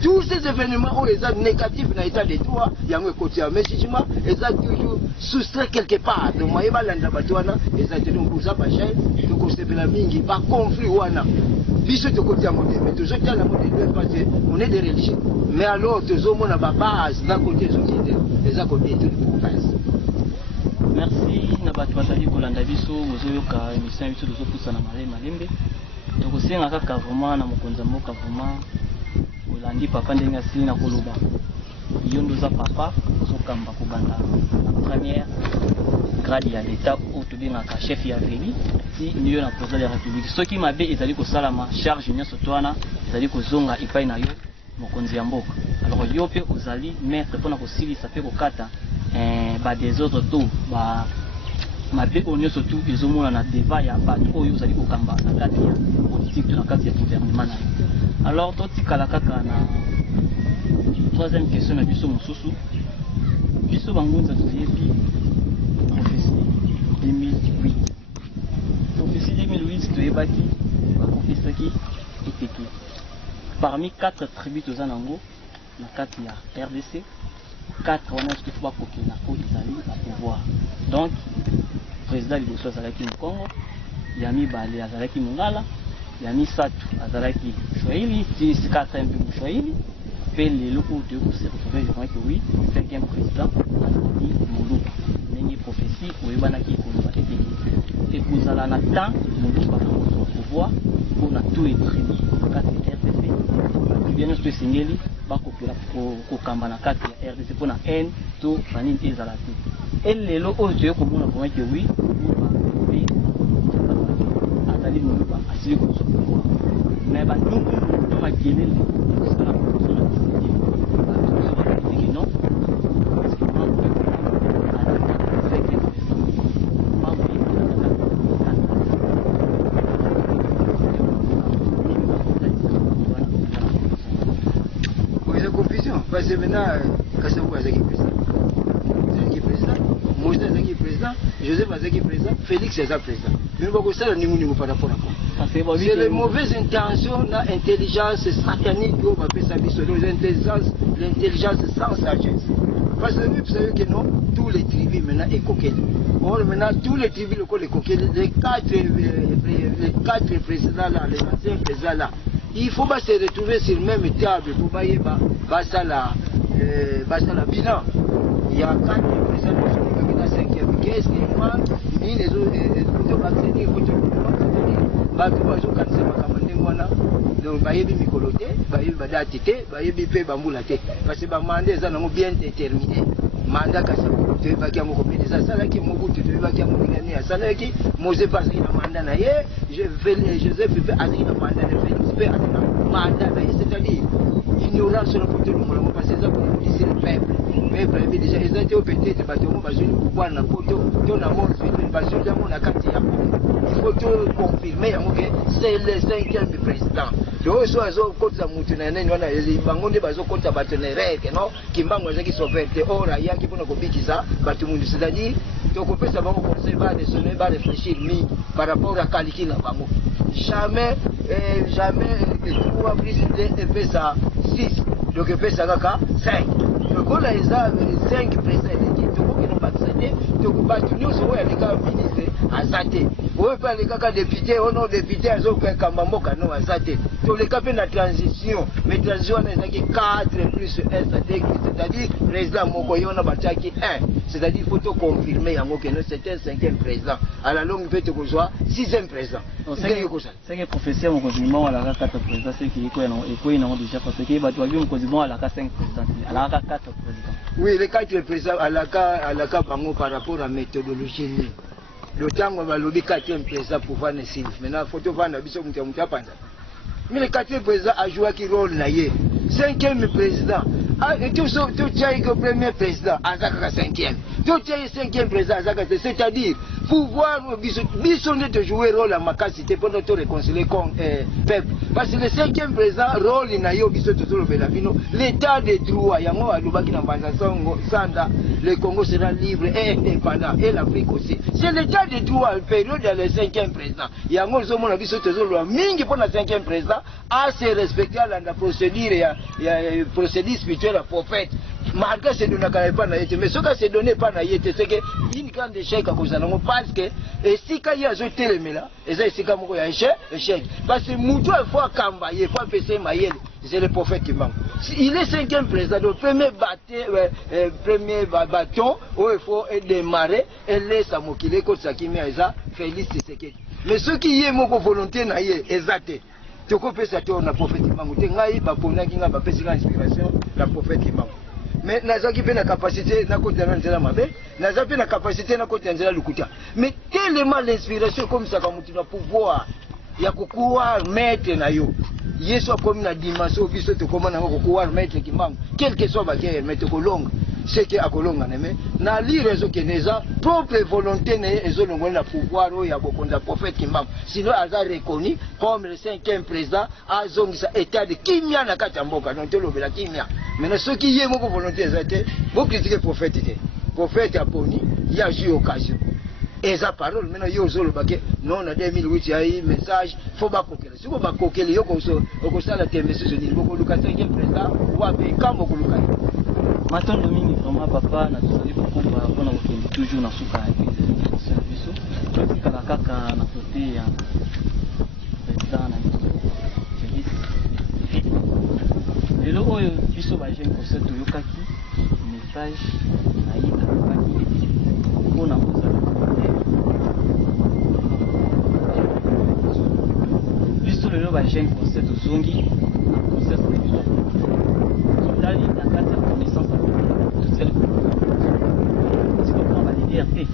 tous ces événements où les négatifs na état de droit yango ekoti ya mesijima eza toujours soustrait quelque part donc moye balanda batwana eza tenu kuza ba chef to kosebela mingi ba conflit wana biso to koti ya moté mais toujours dans la moté parce que on est des religieux mais alors tozo mona ba base d'un côté société eza côté de province. Merci na bato batali kolanda biso bozoyoka émission biso tozopusa na malembe tokosenga kaka vraiment na mokonzi mboka vraiment olandi papa ndenge asili na koloba yo ndoza papa ozokamba kobanda na première grade ya l'état ou tobengaka chef ya veli ti niyo na président de la République soki mabe ezali kosalama charge nyonso twana ezali kozonga epai na yo mokonzi ya mboka alors yo pe ozali maître mpona kosilisa pe kokata ba des autres tout ba mabe onyo surtout ezomona na débat ya bato oyo uzali kokamba na kati ya politique na kati ya gouvernement na alors totikala kaka na troisième question na biso mosusu biso bangunza toyebi prophétie 2008 toyebaki baprofesaki eteki parmi 4 tribus toza nango na kati ya RDC 4 on a ce qu'il faut pas qu'il na ko izali la pouvoir donc président liboso azalaki Congo yami bale azalaki Mongala yami Satu azalaki Swahili si 4 mpe Swahili pe lelo ko de ko se retrouver je crois que oui c'est qu'un président azalaki Muluka ndenge prophétie oyebanaki koloba ete ekozala na temps Muluka akozwa pouvoir mpona tout étribu kati ya RDC bien sûr singeli bakopela kokamba na kati ya RDC mpona n to banini ezala te elelo oyo toye komona vraimen ke oui pe azali moluba asili kozwa pouvoir mais bandungu to makelele osala promotion na disidi batiki non parce que membre azaki parce que maintenant, Kassabou Azaki président, Moïse Azaki président, Joseph Azaki président, Félix Azaki président. Mais bon, ça, nous par rapport à quoi. C'est les mauvaises intentions, l'intelligence satanique, on va appeler ça, l'intelligence sans sagesse. Parce que vous savez que non, tous les tribus maintenant est coquette. Or maintenant, tous les tribus, les coquettes, les quatre présidents là, les anciens présidents là, il faut pas se retrouver sur la même table pour passer la bilan. Il y a 4 présidents qui sont dans 5e. Qu'est-ce qui manque? Il y a des autres vacciner pour tout donc bayebi mikolote bayebi badati te bayebi pe bambula te parce que ba mandat ça nango bien déterminé mandat kasi te baki yango ko pédisa sala ki mobutu te baki yango ngani asala ki Mose pas na mandat na ye Joseph pe azaki na mandat na Félix pe azaki na mandat na c'est-à-dire ignorance sur le côté du monde parce que ça pour dire le peuple mais déjà ils étaient peut-être bateau bazuni pouvoir na poto to na monde c'est bazuni yango na kati ya il faut tout confirmer yango que c'est le 5e président donc so azo kota mutu na nene wana bango nde bazo kota bato na reke no kimbango ezaki sauveté ora yaki pona ko bikisa bato mundu c'est-à-dire to ko pesa bango conseil ba de sonner ba réfléchir mi par rapport à calcul na bango jamais le 3 plus 2 et pesa 6 donc pesa kaka 5 donc on a ça 5 présidents qui to ko no batsate to ko bato nyonso oya leka ministre azate oyo pa leka ka député ono député azo ko kamba mboka no azate to leka pe na transition mais transition na ezaki 4 plus 1 c'est-à-dire président moko yona bataki 1 c'est-à-dire il faut to confirmer yango que c'est un 5e président à la longue peut ko soit 6e président c'est que professeur mon condition à la 4 président c'est qui iko ina déjà parce que ba toi mon condition à la 5 président à la 4 président oui les 4 présidents à la bango par rapport à méthodologie ni le temps on va lobby 4e président pour voir les signes maintenant faut vendre biso mutu panza mais le 4e président a joué qui rôle na ye 5e président et tout tchai que premier président azaka 5e tout tchai 5e président azaka c'est-à-dire pouvoir biso de jouer rôle à makasité pour notre réconcilier comme peuple parce que le 5e président rôle na yo biso tout le belabino l'état de droit yango alobaki na banza songo sanda le Congo sera libre et indépendant et l'Afrique aussi c'est l'état de droit période de le 5e président yango zo mona biso tout le mingi pour le 5e président à se respecter la procédure ya procédure spirituelle prophète malgré ces données pas na yete mais ce que ces données pas na yete c'est que une grande échec à cause de parce que et si quand il y a zo telemela et ça c'est comme ya échec parce que mutu fois kamba il faut passer mayel c'est le prophète qui manque il est 5e président le premier bâton où il faut démarrer et laisse à mokile ko sakimi eza Félix Tshisekedi mais ceux qui y est moko volonté na ye exact tu peux ça tourner prophète mangu te ngai ba pona kinga ba pesi inspiration la prophète mangu mais nazaki pe na capacité na côté na nzela mabe nazaki pe na capacité na côté nzela lukuta mais tellement l'inspiration comme ça comme tu na pouvoir ya kukuwa maître na yo yesu akomi na dimension biso to komana ngo kukuwa maître kimbangu quel que soit ba ke maître kolonga c'est que akolonga mais na li réseau keneza propre volonté ne ezolongo na pouvoir o ya bokonza prophète kimbangu sinon aza reconnu comme le 5e président azongisa état de kimia na kati ya mboka donc tolobela kimia maintenant ceux qui yé moko volonté ezate bo critiquer prophète aponi ya ju occasion et sa parole maintenant yo zoloba ke non na 2008 ya message faut ba kokela siko ba kokela yo ko sala tembe ce ni boko luka 5e président wa be kambo ko luka matondo mingi vraiment papa na tusali beaucoup pour na kokende toujours na suka ya biso tu kala kaka na côté ya président na lelo oyo biso ba jeune concept yokaki message na ita kaki mpona kozala biso lelo ba jeune concept ozongi na concept na biso totali na kati ya connaissance toute celle c'est comme la liberté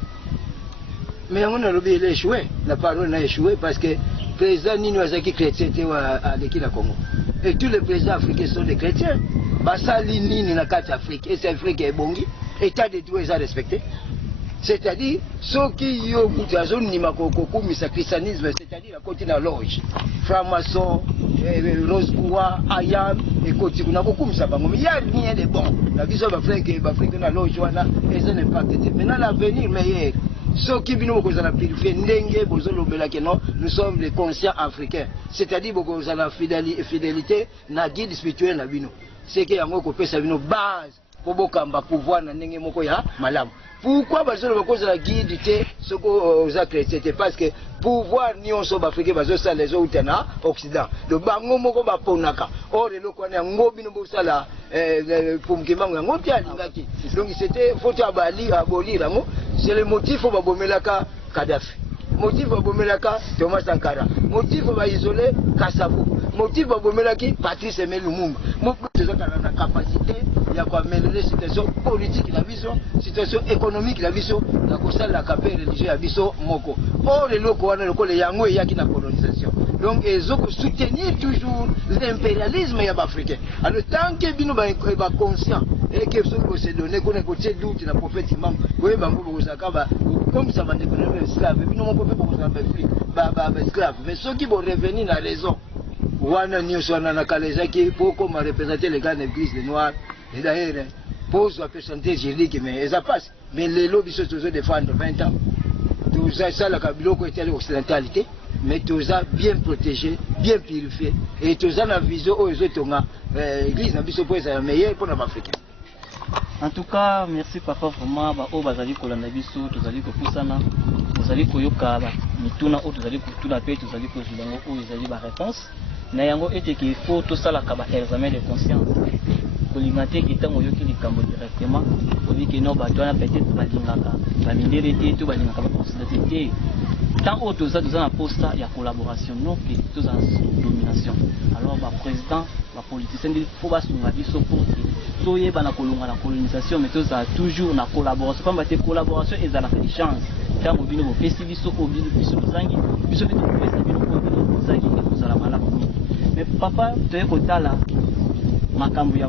mais on a lobby échoué la parole n'a échoué parce que président nini wazaki chrétien te wa l'équipe la Congo et tous les présidents africains sont des chrétiens basali nini na kati Afrique et c'est Afrique est bongi état de droit est respecté c'est-à-dire ceux qui ont goûté zone ni makoko mi christianisme c'est-à-dire la côté na loge franc-maçon rose-bois ayam et côté kuna beaucoup mi sabango mais il y a rien de bon la vision d'Afrique na loge wana et ça n'est pas maintenant l'avenir meilleur ceux qui viennent au la purifier ndenge bozolo belake non nous sommes les conscients africains c'est-à-dire beaucoup la fidélité na guide spirituel na bino c'est que yango ko pesa bino base pour bokamba pouvoir na ndenge moko ya malamu. Pourquoi bazo ba cause la guide te soko aux chrétiens parce que pouvoir nyonso ba africain bazo ça les autres na occident. Le bango moko ba ponaka. Or le ko na ngobi no bosala pour mkimango yango ti alingaki. Donc c'était faut abolir yango. C'est le motif pour ba bomelaka Kadhafi. Motif pour bomelaka Thomas Sankara. Motif pour isoler Kassabou. Motif pour bomelaki Patrice Emery Lumumba. Mo na capacité ya kwa améliorer situation politique la vision, situation économique la vision, na kosala la capé religieux la vision moko. Or le loko wana lokole yango yaki na colonisation. Donc ils ont soutenir toujours l'impérialisme ya africain. Alors tant que bino ba conscient et que ce que c'est donné qu'on écoute doute na prophète imam, oui bango bozaka ba comme ça va devenir esclave, bino mo peut pas esclave, mais ceux qui vont revenir na raison. Wana nyonso wana na kalezaki pour comme représenter les gars de l'église des noirs et d'ailleurs pose la personnalité juridique mais ça passe mais les lobbies sont toujours défendre 20 ans tout ça la kabiloko était l'occidentalité mais tout ça bien protégé bien purifié et tout ça na vision aux autres l'église na biso pour être meilleur pour les Africains. En tout cas, merci papa vraiment ba o bazali kolanda biso tozali kopusana tozali koyoka ba mituna o tozali kotuna pe tozali kozulango o ezali ba réponse na yango ete qu'il faut tout ça la kaba examen de conscience kolimate kitango yoki likambo directement obi ke no bato na peut-être balingaka balindele te to balingaka ba considérer tant autres ça dans un poste il y a collaboration non que tous en domination alors ba président ba politicien il faut ba sunga biso pour que soyez ba na kolonga na colonisation mais tout ça toujours na collaboration pas ba collaboration et ça la chance tant bino bo pesi biso ko biso zangi biso biso pesa bino ko zangi ko sala mala mais papa toye kotala makambo ya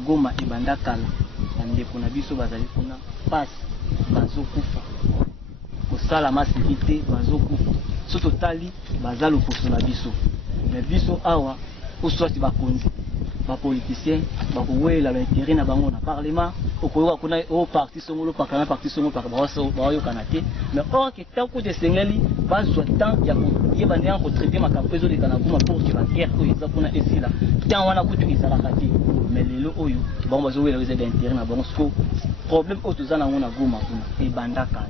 Goma ebanda kala ndeko na biso bazali kuna pasi bazokufa kosala masikite bazokufa so totali bazalo poso na biso mais biso awa oswati bakonzi ba politicien bakowela ba intérêt na bango na parlement okoyoka kuna o parti songolo pakana parti songolo pakaba ba yo kanate mais or que tant que de sengeli bazwa tant ya ko yeba ndanga ko traiter makampezo de kana kuma pour que la guerre ko eza kuna esila tant wana kutu ezala kati mais lelo oyo bango bazowela les intérêt na bango sko problème auto zana ngona Goma kuna e bandaka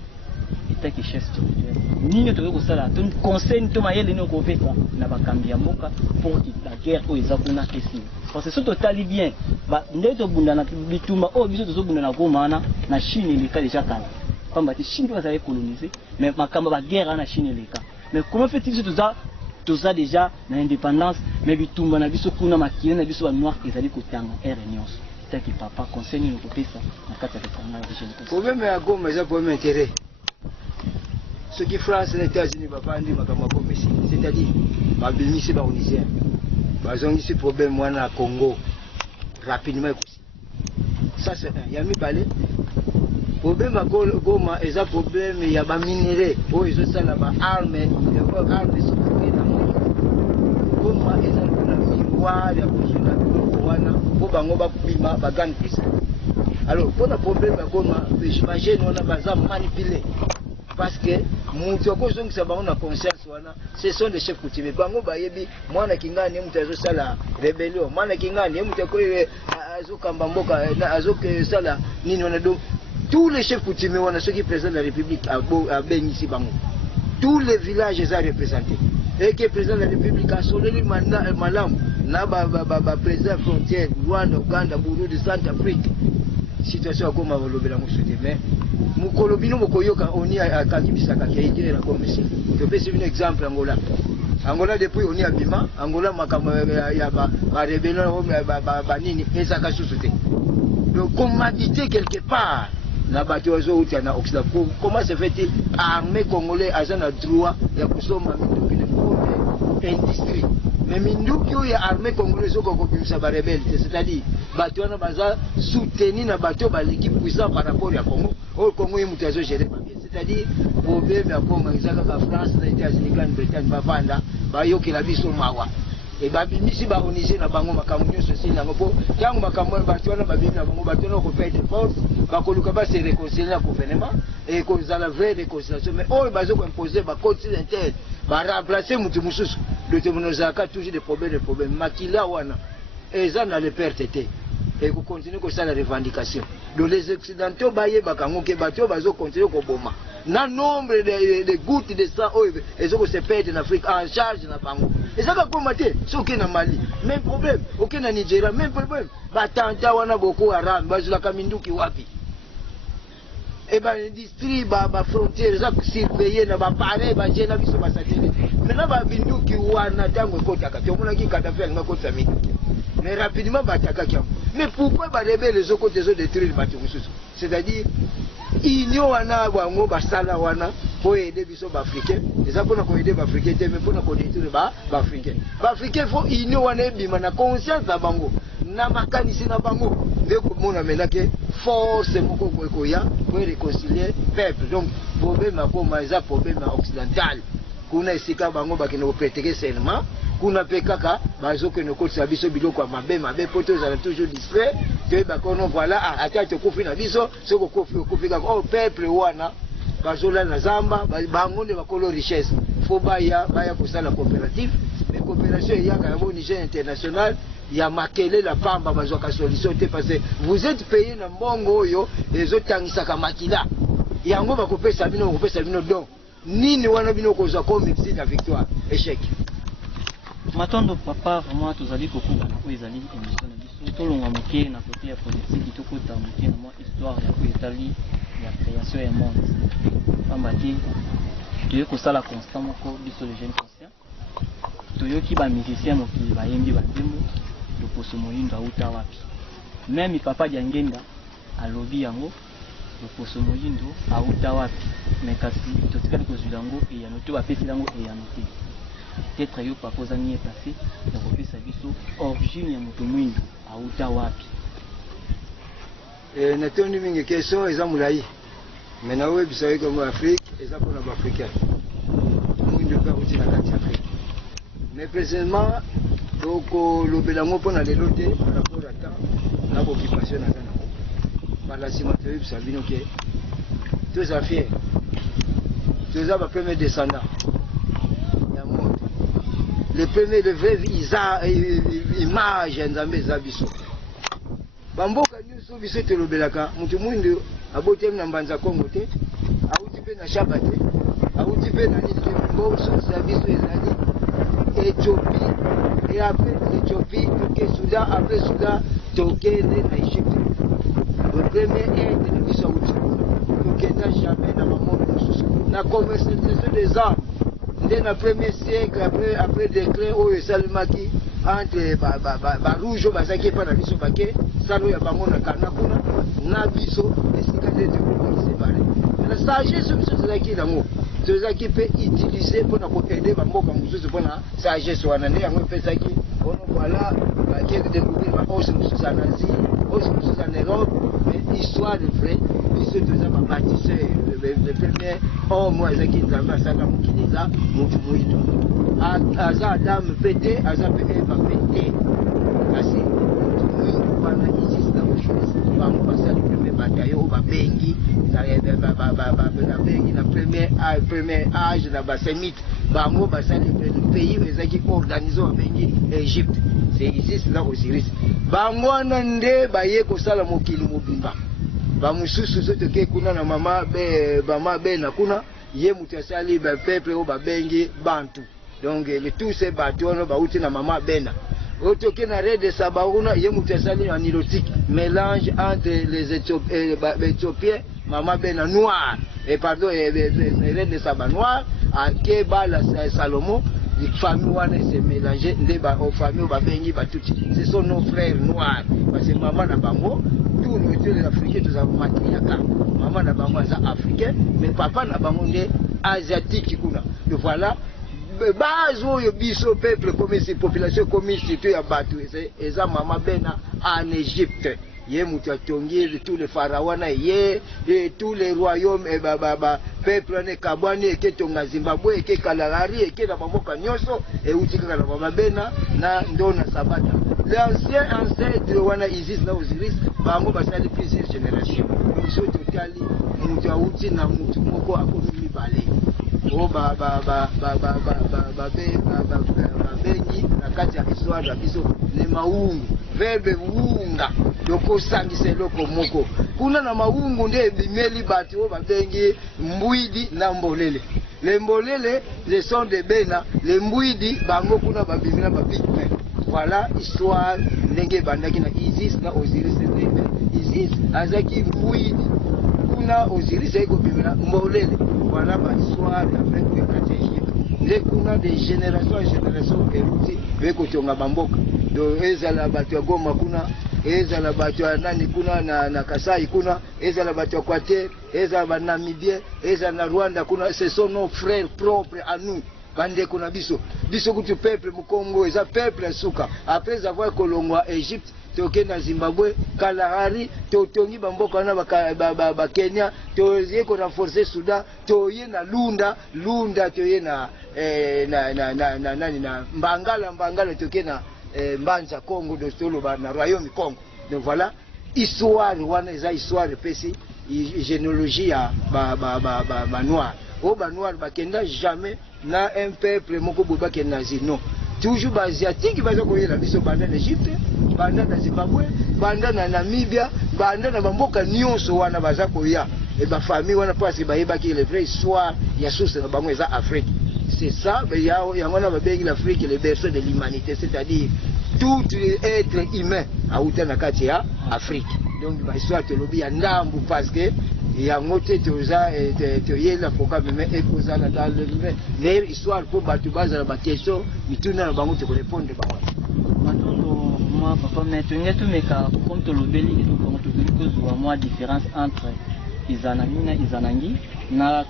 etaki chef spirituel nini to kosala ton conseil to mayele no ko pesa na bakambi ya mboka pour que la guerre ko eza kuna esila parce que ce total bien ba ndeto bunda na bitumba o biso to bunda na Goma na Chine le cas déjà kala pamba ti Chine va coloniser mais makamba ba guerre na Chine le cas mais comment fait-il tout ça déjà na indépendance mais bitumba na biso kuna makile na biso ba noir ezali kotanga nyonso taki papa conseil ni ko pesa na kati ya kanga ya jeune problème ya Goma eza problème intérêt ce qui France les États-Unis va pas ndi makamba Goma ici c'est-à-dire ba bénissé ba onisien bazongisi problème wana Congo rapidement aussi ça c'est un yami balé problème à Goma est un problème il y a ba minerais oh ils ont ça là ba armes sophistiquées na Goma est un miroir ya kuzuna wana po bango ba kubima ba gan pisa alors pour le problème à Goma j'imagine on a baza manipulé parce que mutu ko zongisa bango na conscience wana ce sont des chefs coutumiers bango bayebi mwana kingani mutu azosala rébellion mwana kingani mutu ko azokamba mboka azoke sala nini wana donc tous les chefs coutumiers wana ceux qui président de la République a bénisi bango tous les villages sont représentés et que président de la République a soleli malam na ba président frontière Rwanda Uganda Burundi Centrafrique situation à Goma volobela musute mais mukolo bino mokoyoka oni akakibisa kakiaitera comme ici je peux citer un exemple Angola depuis oni abima Angola makambo ya ba rebellion ba nini ezaka susute donc commandité quelque part na bato ozo na Occident comment se fait-il armée congolais azana droit ya kusoma minduki de pour industrie mais minduki ya armée congolaise ko kobimisa ba rebelle c'est-à-dire bato wana baza soutenir na bato ba l'équipe puissant par rapport ya Congo au Congo yi mutu azo gérer c'est-à-dire problème ya Congo ezaka ka France na États-Unis Grande-Bretagne bavanda bayoki la biso mawa et babimisi ba onise na bango makambo nyonso sina ngo tango makambo bato wana babimi na bango bato na ko perdre force bakoluka ba se réconcilier na gouvernement et ko za la vraie réconciliation mais oh bazo ko imposer ba code interne ba remplacer mutu mususu le temonozaka toujours des problèmes makila wana eza na le pertete et qu'on continue comme ça la revendication. Donc les Occidentaux baillent bakango ke bateau bazo continuer ko boma. Na nombre de gouttes de sang et ça se perd en Afrique en charge na bango. Et ça va commater ce qui na Mali, même problème, aucun na Nigeria, même problème. Batanta wana Boko Haram, bazula kaminduki wapi. Et ben l'industrie ba frontière ça surveiller na ba pare ba jena biso ba satellite. Maintenant ba binduki wana tango kota ka. Tu mona ki Kadhafi nga kota mi. Mais rapidement bataka kiam. Mais pourquoi ba rebelle les autres des détruire ba tususu? C'est-à-dire union wana bango basala wana pour aider biso ba africain. Et ça pour na ko aider ba africain mais pour na ko détruire ba africain. Ba africain faut union wana bima na conscience na bango. Na makanisi na bango. Nde ko mona menake force moko koya pour réconcilier peuple. Donc problème à comme ça problème occidental. Kuna esika bango bakino protéger seulement. Kuna pekaka bazo que no kotsa biso biloko mabe poto za toujours distrait que bakono voilà atati kofi na biso soko kofi ka oh peuple wana bazola na zamba bango nde bakolo richesse faut baya kusala coopérative mais coopération ya ka bo Niger international ya makele la pamba bazo ka solution te parce que vous êtes payé na mbongo oyo ezotangisa ka makila yango bakopesa bino don nini wana bino kozwa comme mixi na victoire échec. Matondo papa vraiment tozali kokuba na ezali émission na biso tolonga moke na côté ya politique tokota moke na moi histoire ya etali ya création ya monde pambati toyo kosala constant moko biso les jeunes conscients toyoki ba musicien mokili bayembi bandembo loposo moyindo auta wapi même papa Diangenda alobi yango loposo moyindo auta wapi mais kasi totikali kozula yango e ya noto bapesi yango e ya noté peut-être yo papa zani est passé na kopesa biso origine ya moto mwindu auta wapi na toni mingi question eza mulai mais na webi sawe comme Afrique eza pour na africain mwindu ka uti na kati Afrique mais précisément donc le belango pour na lelote par rapport à temps na occupation na kana par la cimenterie vous savez que tous ça fier tous ça va premier descendant. Le premier de vrai image nzambe za biso bamboka nyuso biso te lobelaka mutu mwindu abote na mbanza Kongo te auti pe na shaba te auti pe na nini te mboso za biso ezali Éthiopie et après Éthiopie toke Soudan après Soudan toke na Égypte le premier aide na biso auti toke na jamais na mamono mususu na commercialisation des armes. Dès le premier siècle, après décret, où Salimaki entre Baroujo, Bazaki, Panabiso, Baké, Salo Yabamona, Kanakuna, Nabiso, et Sikade de Koumou séparés. La sagesse, c'est ça qui est l'amour. C'est ça qui peut utiliser pour nous aider, Bamboka Moussous, pour la sagesse, ou un année, on fait ça qui, voilà, qui est découvert, aussi Moussous en Asie, aussi Moussous en Europe, mais histoire de vrai, ils se faisaient bâtisseurs, le premier homme, moi, qui est en Saka Moukiniza, Moukouido. Aza Adam pété, Aza pété, va pété. Kasi, Moukouido, ici, c'est la même chose. On va passer le premier bataillon, va bengi, la premier âge, la bassémite, Bango, le pays, mais qui organisent à bengi, Égypte. C'est ici, c'est là Osiris. Bango, Nande, Baye, Kosala, Mokili, Mobimba. Bamususu sote ke kuna na mama be na kuna ye mutasali ba peuple o ba bengi bantu donc le tout ces bateaux no ba uti na mama bena otoke na rede sabauna ye mutasali en nilotique mélange entre les Éthiopiens mama bena noir et pardon rede saba noir à Keba la Salomon les familles wana se mélanger ndeba aux familles ba bengi ba tuti ce sont nos frères noirs parce que maman na bango tous les Africains tous avons matriaka maman na bango za africain mais papa na bango nde asiatique kuna donc voilà base oyo biso peuple comme ces populations comme surtout ya batu eza mama bena en Égypte ye mutu atongi tous les pharaons na ye et tous les royaumes et peuple ne kabwani eke tonga Zimbabwe eke Kalahari eke na mamoka nyonso et utika na mama bena na ndona sabata l'ancien ancêtre wana Isis na Osiris bango basali plusieurs générations biso totali mutu auti na mutu moko akomi mibale o babengi na kati ya histoire na biso le maungu verbe wunga lokosangisa eloko moko kuna na maungu nde ebimeli bato oyo babengi mbwidi na mbolele. Le mbolele le son de bena le mbwidi bango kuna babimi na babigme. Voilà histoire ndenge ebandaki na Isis na Osiris. Isis azaki mbwidi kuna Osiris ekobimela mbolele. Voilà ma histoire avec le catéchisme. Nde kuna de génération en génération eruti bekotonga bamboka do ezala bato ya Goma kuna, ezala bato ya nani kuna na Kasai kuna, ezala bato ya Equateur, ezala ba Namibien, ezala na Rwanda kuna. Ce sont nos frères propres à nous. Bande kuna biso kutu peuple Mukongo eza peuple ya suka. Après avoir kolongwa Egypte toke na Zimbabwe Kalahari totongi bamboka na ba Kenya toye ko renforcer Soudan toye na Lunda toye na Mbangala toke na Mbanza Congo de Solo na Royaume Congo. Donc voilà histoire wana eza histoire pesi généalogie ya ba noir. Au Banoir bakenda jamais na un peuple moko boba kenda non. Toujours ba asiatique baza koyela biso banda na Egypte, banda na Zimbabwe, banda na Namibia, banda na bamboka nyonso wana baza koya. Et ba famille wana parce ba yebaki le vrai histoire ya source na bango eza Afrique. C'est ça, mais ya wana ba bengi l'Afrique le berceau de l'humanité, c'est-à-dire tout être humain a uta na kati ya Afrique. Donc ba histoire te lobi ya ndambu parce que yango te toza toyela foka meme ekozala dans le même leur histoire pour batu baza na question mituna na bango te ko répondre bango matondo moi papa mais tu meka comme to lobeli et tout comme to kozwa moi différence entre izanami na izanangi na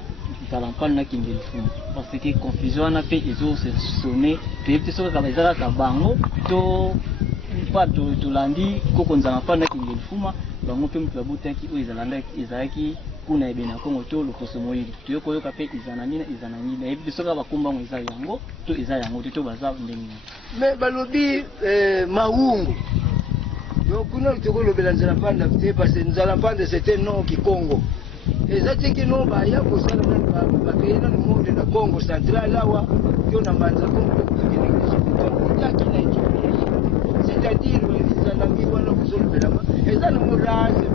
talampal na kingelifu parce que confusion na pe ezo se sonner te soka ka bazaka ka bango to pas to landi ko konzana pa na kingelifuma bango pe mtu abutaki o izalaki kuna ebena kongo to lokoso moyili to yoko yoka pe izanani na ebi soka bakumba ngo izali yango to izali yango to baza ndenge mais balobi maungu donc kuna to lobela nzala panda te parce que nzala panda c'était non ki Congo ezati ki no ba ya ko sala na ba kayena no monde na Congo central awa to na mbanza Congo to c'est-à-dire izanami wana kuzolobela ezana muraze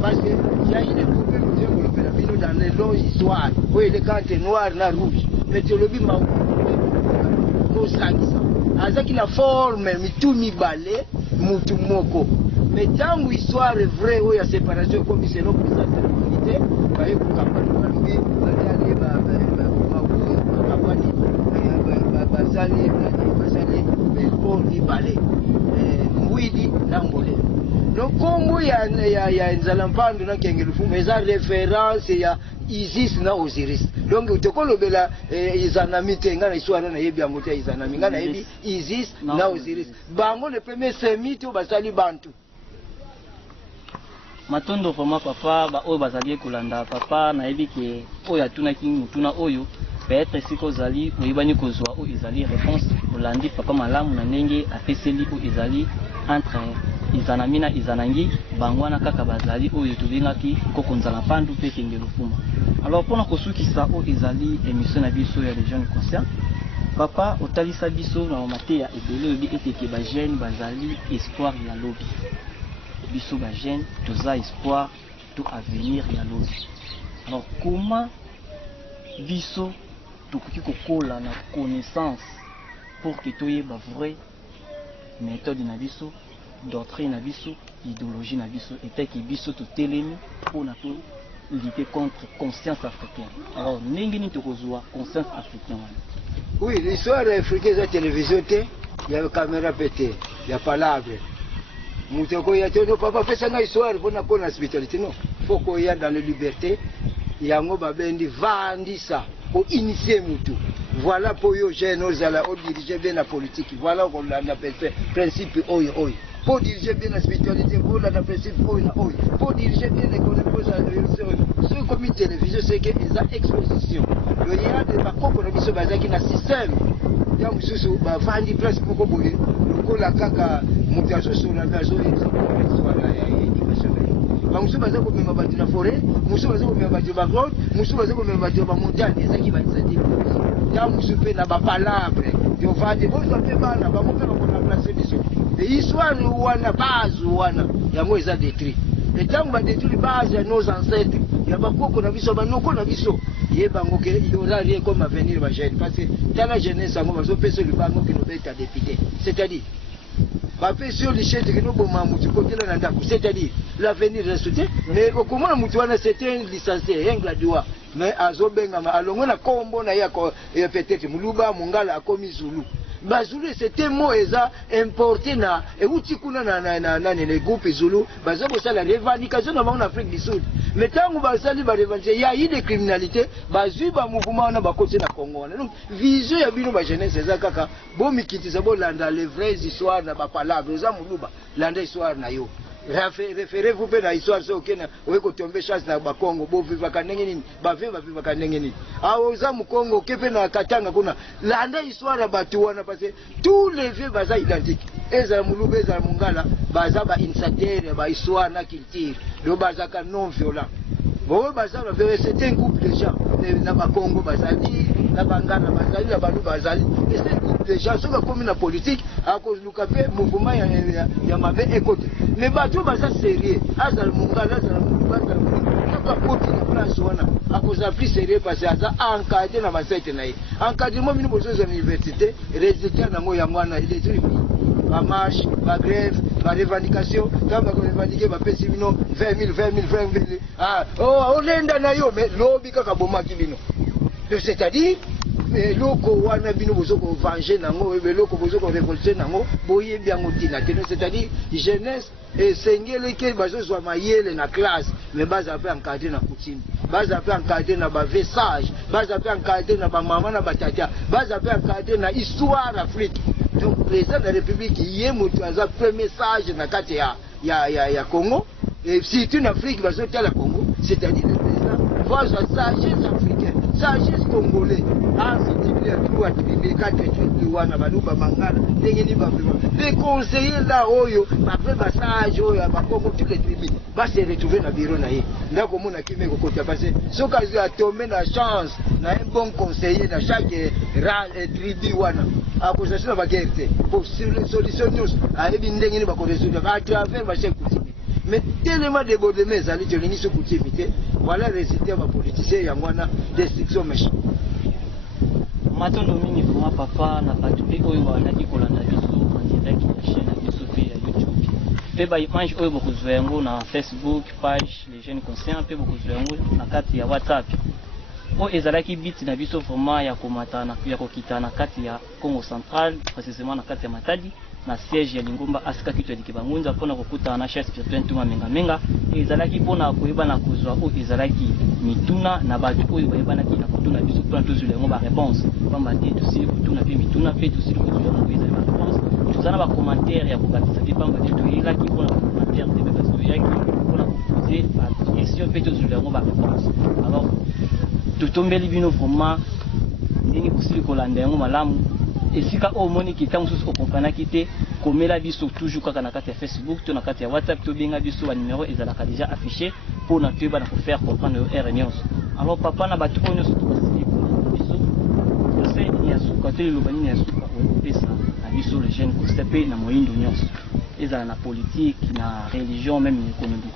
parce que il y a une coupe de dans les longues histoires où il est quand noir na rouge mais tu le dis ma ko sangisa azaki la forme mitumi balé mutu moko mais tangu histoire vraie où il y a séparation comme c'est non pour ça l'unité ba yeko kapana balubi bazali bazali pour di balé mwidi na mbole. Donc comme ya nzalampando na kengelufuma eza référence ya Isis na Osiris. Donc utokolobela izanami tenga na histoire na yebi yango te izanami ngana yebi Isis na Osiris. Bango le premier semite o basali bantu. Matondo vraiment papa ba oyo bazali kolanda papa na yebi ke oyo atuna ki mutuna oyo peut-être siko zali oyibani kozwa o izali réponse olandi papa malamu na ndenge apeseli o izali entre izanami na izanangi bangwana kaka bazali oyo tobengaki kokonzala pandu pe kengelufuma. Alors pona kosukisa o izali émission na biso ya les jeunes conscients papa otalisa biso na mate ya ebele obi eteke ba jeune bazali espoir ya lobi biso ba jeune toza espoir to avenir ya lobi. Alors comment biso tokoki kokola na connaissance pour que toyeba vrai méthode na biso doctrine na biso idéologie na biso et que biso to telemi pour na to lutter contre conscience africaine. Alors ndenge to kozwa conscience africaine. Oui, l'histoire africaine de la télévision te, il y a caméra pété, il y a palabre. Moutoko ya te no papa fait ça na histoire pour na kona spiritualité non. Faut qu'on y a dans la liberté, il y a ngo babendi vandi ça pour initier mutu. Voilà pour yo jeune ozala o diriger bien la politique. Voilà qu'on l'a appelé principe oyo oyo. Pour diriger bien la spiritualité, pour la principe oyo oyo. Pour diriger bien les connaissances ce comité télévision c'est que ils a exposition. Le ya de bakoko na biso bazaki na système. Ya mususu ba vandi place moko boye. Lokola kaka mutu azosola ngazo explication ya éducation. bamusu baza komema bato na forêt musu baza komema bato ba grotte musu baza komema bato ba montagne ezaki ba initiative ya musu pe na ba palabre yo vande bozo pe bana ba mo pe ba kona placer biso et histoire wana base wana yango eza détruit et tant ba détruit base ya nos ancêtres ya ba koko na biso ba noko na biso ye bango ke il y aura rien comme avenir ba jeune parce que dans la jeunesse yango bazo pesa le bango que nous être député c'est-à-dire Bapé sur les chèques que nous avons du côté de l'Andakou, c'est-à-dire l'avenir reste. Mais comment nous avons c'était un licencié, un graduat. Mais à Zobengama, alors on a combo na yako et peut-être Muluba, Mungala a commis Zulu. Bazulu c'était mot eza importé na et outi kuna na les groupes Zulu, bazabo ça la revendication en Afrique du Sud. Mais tant que bazali ba revendiquer, il y a eu des criminalités, bazui ba mouvement na ba côté na Congo. Donc vision ya bino ba jeunesse eza kaka bo mikitisa bo landa les vraies histoires na ba palabre za Muluba, landa histoire na yo. Référez-vous bien à l'histoire de Kenya, où est tombé chasse dans le Congo, où vivre à Kanengeni, vivre à Kanengeni. À Ozamu Congo, qui est dans Katanga, l'année histoire à Batouana, parce que tous les vieux basins identiques. Eza Mouloube, Eza Mungala, Baza, Insater, Histoire, Nakiltir, le Bazaka non violent. Bon, c'était un groupe de gens, na Congo, Bazali, na Bangana, Bazali, na Balou, Bazali, et c'est un groupe de gens, sur la commune politique, à cause du café, mouvement, il y a ma écoute. Mais bateau, c'est sérieux. Azal Mungala, Azal Mungala, pas côté de place, à cause de plus sérieux, parce que ça a encadré dans ma tête. Encadrement, nous avons besoin de l'université, résultat, il est très ma marche, ma grève, ma revendication, quand ma revendiquer ma pessimino 20 000. Ah, oh, on est dans l'ayo, mais l'obi kakaboma kibino. C'est-à-dire, mais loko wana bino bozo ko venger nango, mais loko bozo ko révolter nango, boye bien ngotina. C'est-à-dire, jeunesse et sengele ke bazo zo mayele na classe, mais baza pe encadré na coutume, baza pe encadré na ba vesage, baza pe encadré na ba maman na batata, baza pe encadré na histoire Afrique. Donc le président de la République il est monté à premier message dans kati ya Congo et si tu en Afrique va sortir la Congo, c'est-à-dire le président voit sa sagesse africaine, sagesse congolais. Ah c'est il a droit de vivre quatre trucs wana baluba mangala ndengeni ba les conseillers là oyo ba fait message oyo ba Congo tous les tribus va se retrouver na bureau na ye ndako mona kimeko kota passer so kazi a tomber na chance na un bon conseiller dans chaque tribu wana a possession ba guerre pour solution news a ebi ndengeni ba ko résoudre à travers ba chef coutume. Mais tellement débordement ezali to lini so coutumité voilà résultat ba politicien yangwana destruction méchant. Matondo mingi vraiment papa na bato pe oyo bandaki kolanda biso en direct na chaîne na biso pe ya YouTube. Pe ba image oyo bokozwa yango na Facebook page les jeunes conscients pe bokozwa yango na kati ya WhatsApp. Oyo ezalaki biti na biso vraiment ya komatana ya kokita na kati ya Congo Central précisément na kati ya Matadi na siège ya Lingomba asika kitu ya Dikibangunza pona kokuta na chef spirituel Ntuma Menga ezalaki pona koyeba na kozwa oyo ezalaki mituna na bato oyo bayebanaki na kotuna biso pona tozula yango ba réponse pamba te tosili kotuna pe mituna pe tosili kozwa yango ezali ba réponse tozana ba commentaire ya kobakisa te pamba te toyelaki pona commentaire te pe parce que toyaki pona koposer ba question pe tozula yango ba réponse alors totombeli bino vraiment ndenge kosili kolanda yango malamu esika o moni kita mususu ko comprendre te komela biso toujours kaka na kati ya Facebook to na kati ya WhatsApp to benga biso ba numéro ezalaka déjà affiché pour na tueba na ko faire comprendre R nyonso. Alors papa na bato oyo nyonso tukasili biso conseil ya suka te lobani ya suka o pesa na biso les jeunes ko sepe na moyindo nyonso ezala na politique na religion même na économie.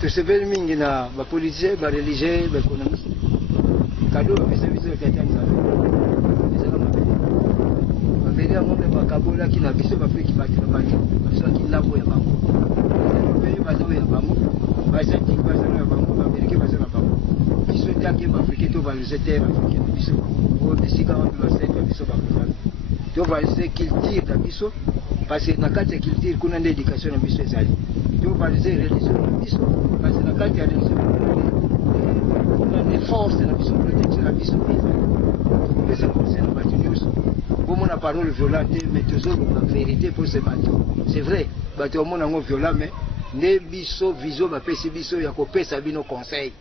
To sepe mingi na ba politicien ba religieux ba économiste kado ba pesa biso ya tanza. Velia ngombe bakabola kina biso bafiki bati na bati biso kinabo ya bango beli bazo ya bango basa tik bazo ya bango bamerike bazo na bango biso taki bafiki to valise terre africaine biso o desika on doit faire biso bakufana to valise culture da biso parce que na kati ya culture kuna nde éducation na biso ezali to valise religion na biso parce que na kati ya religion kuna ne force na biso protection na biso pesa conseil na bati nyonso. Bon, on a parole violente, mais toujours la vérité pour ce bateau. C'est vrai, bateau mon violent, mais ne biso viso ba pesi biso ya ko pesa bino conseil.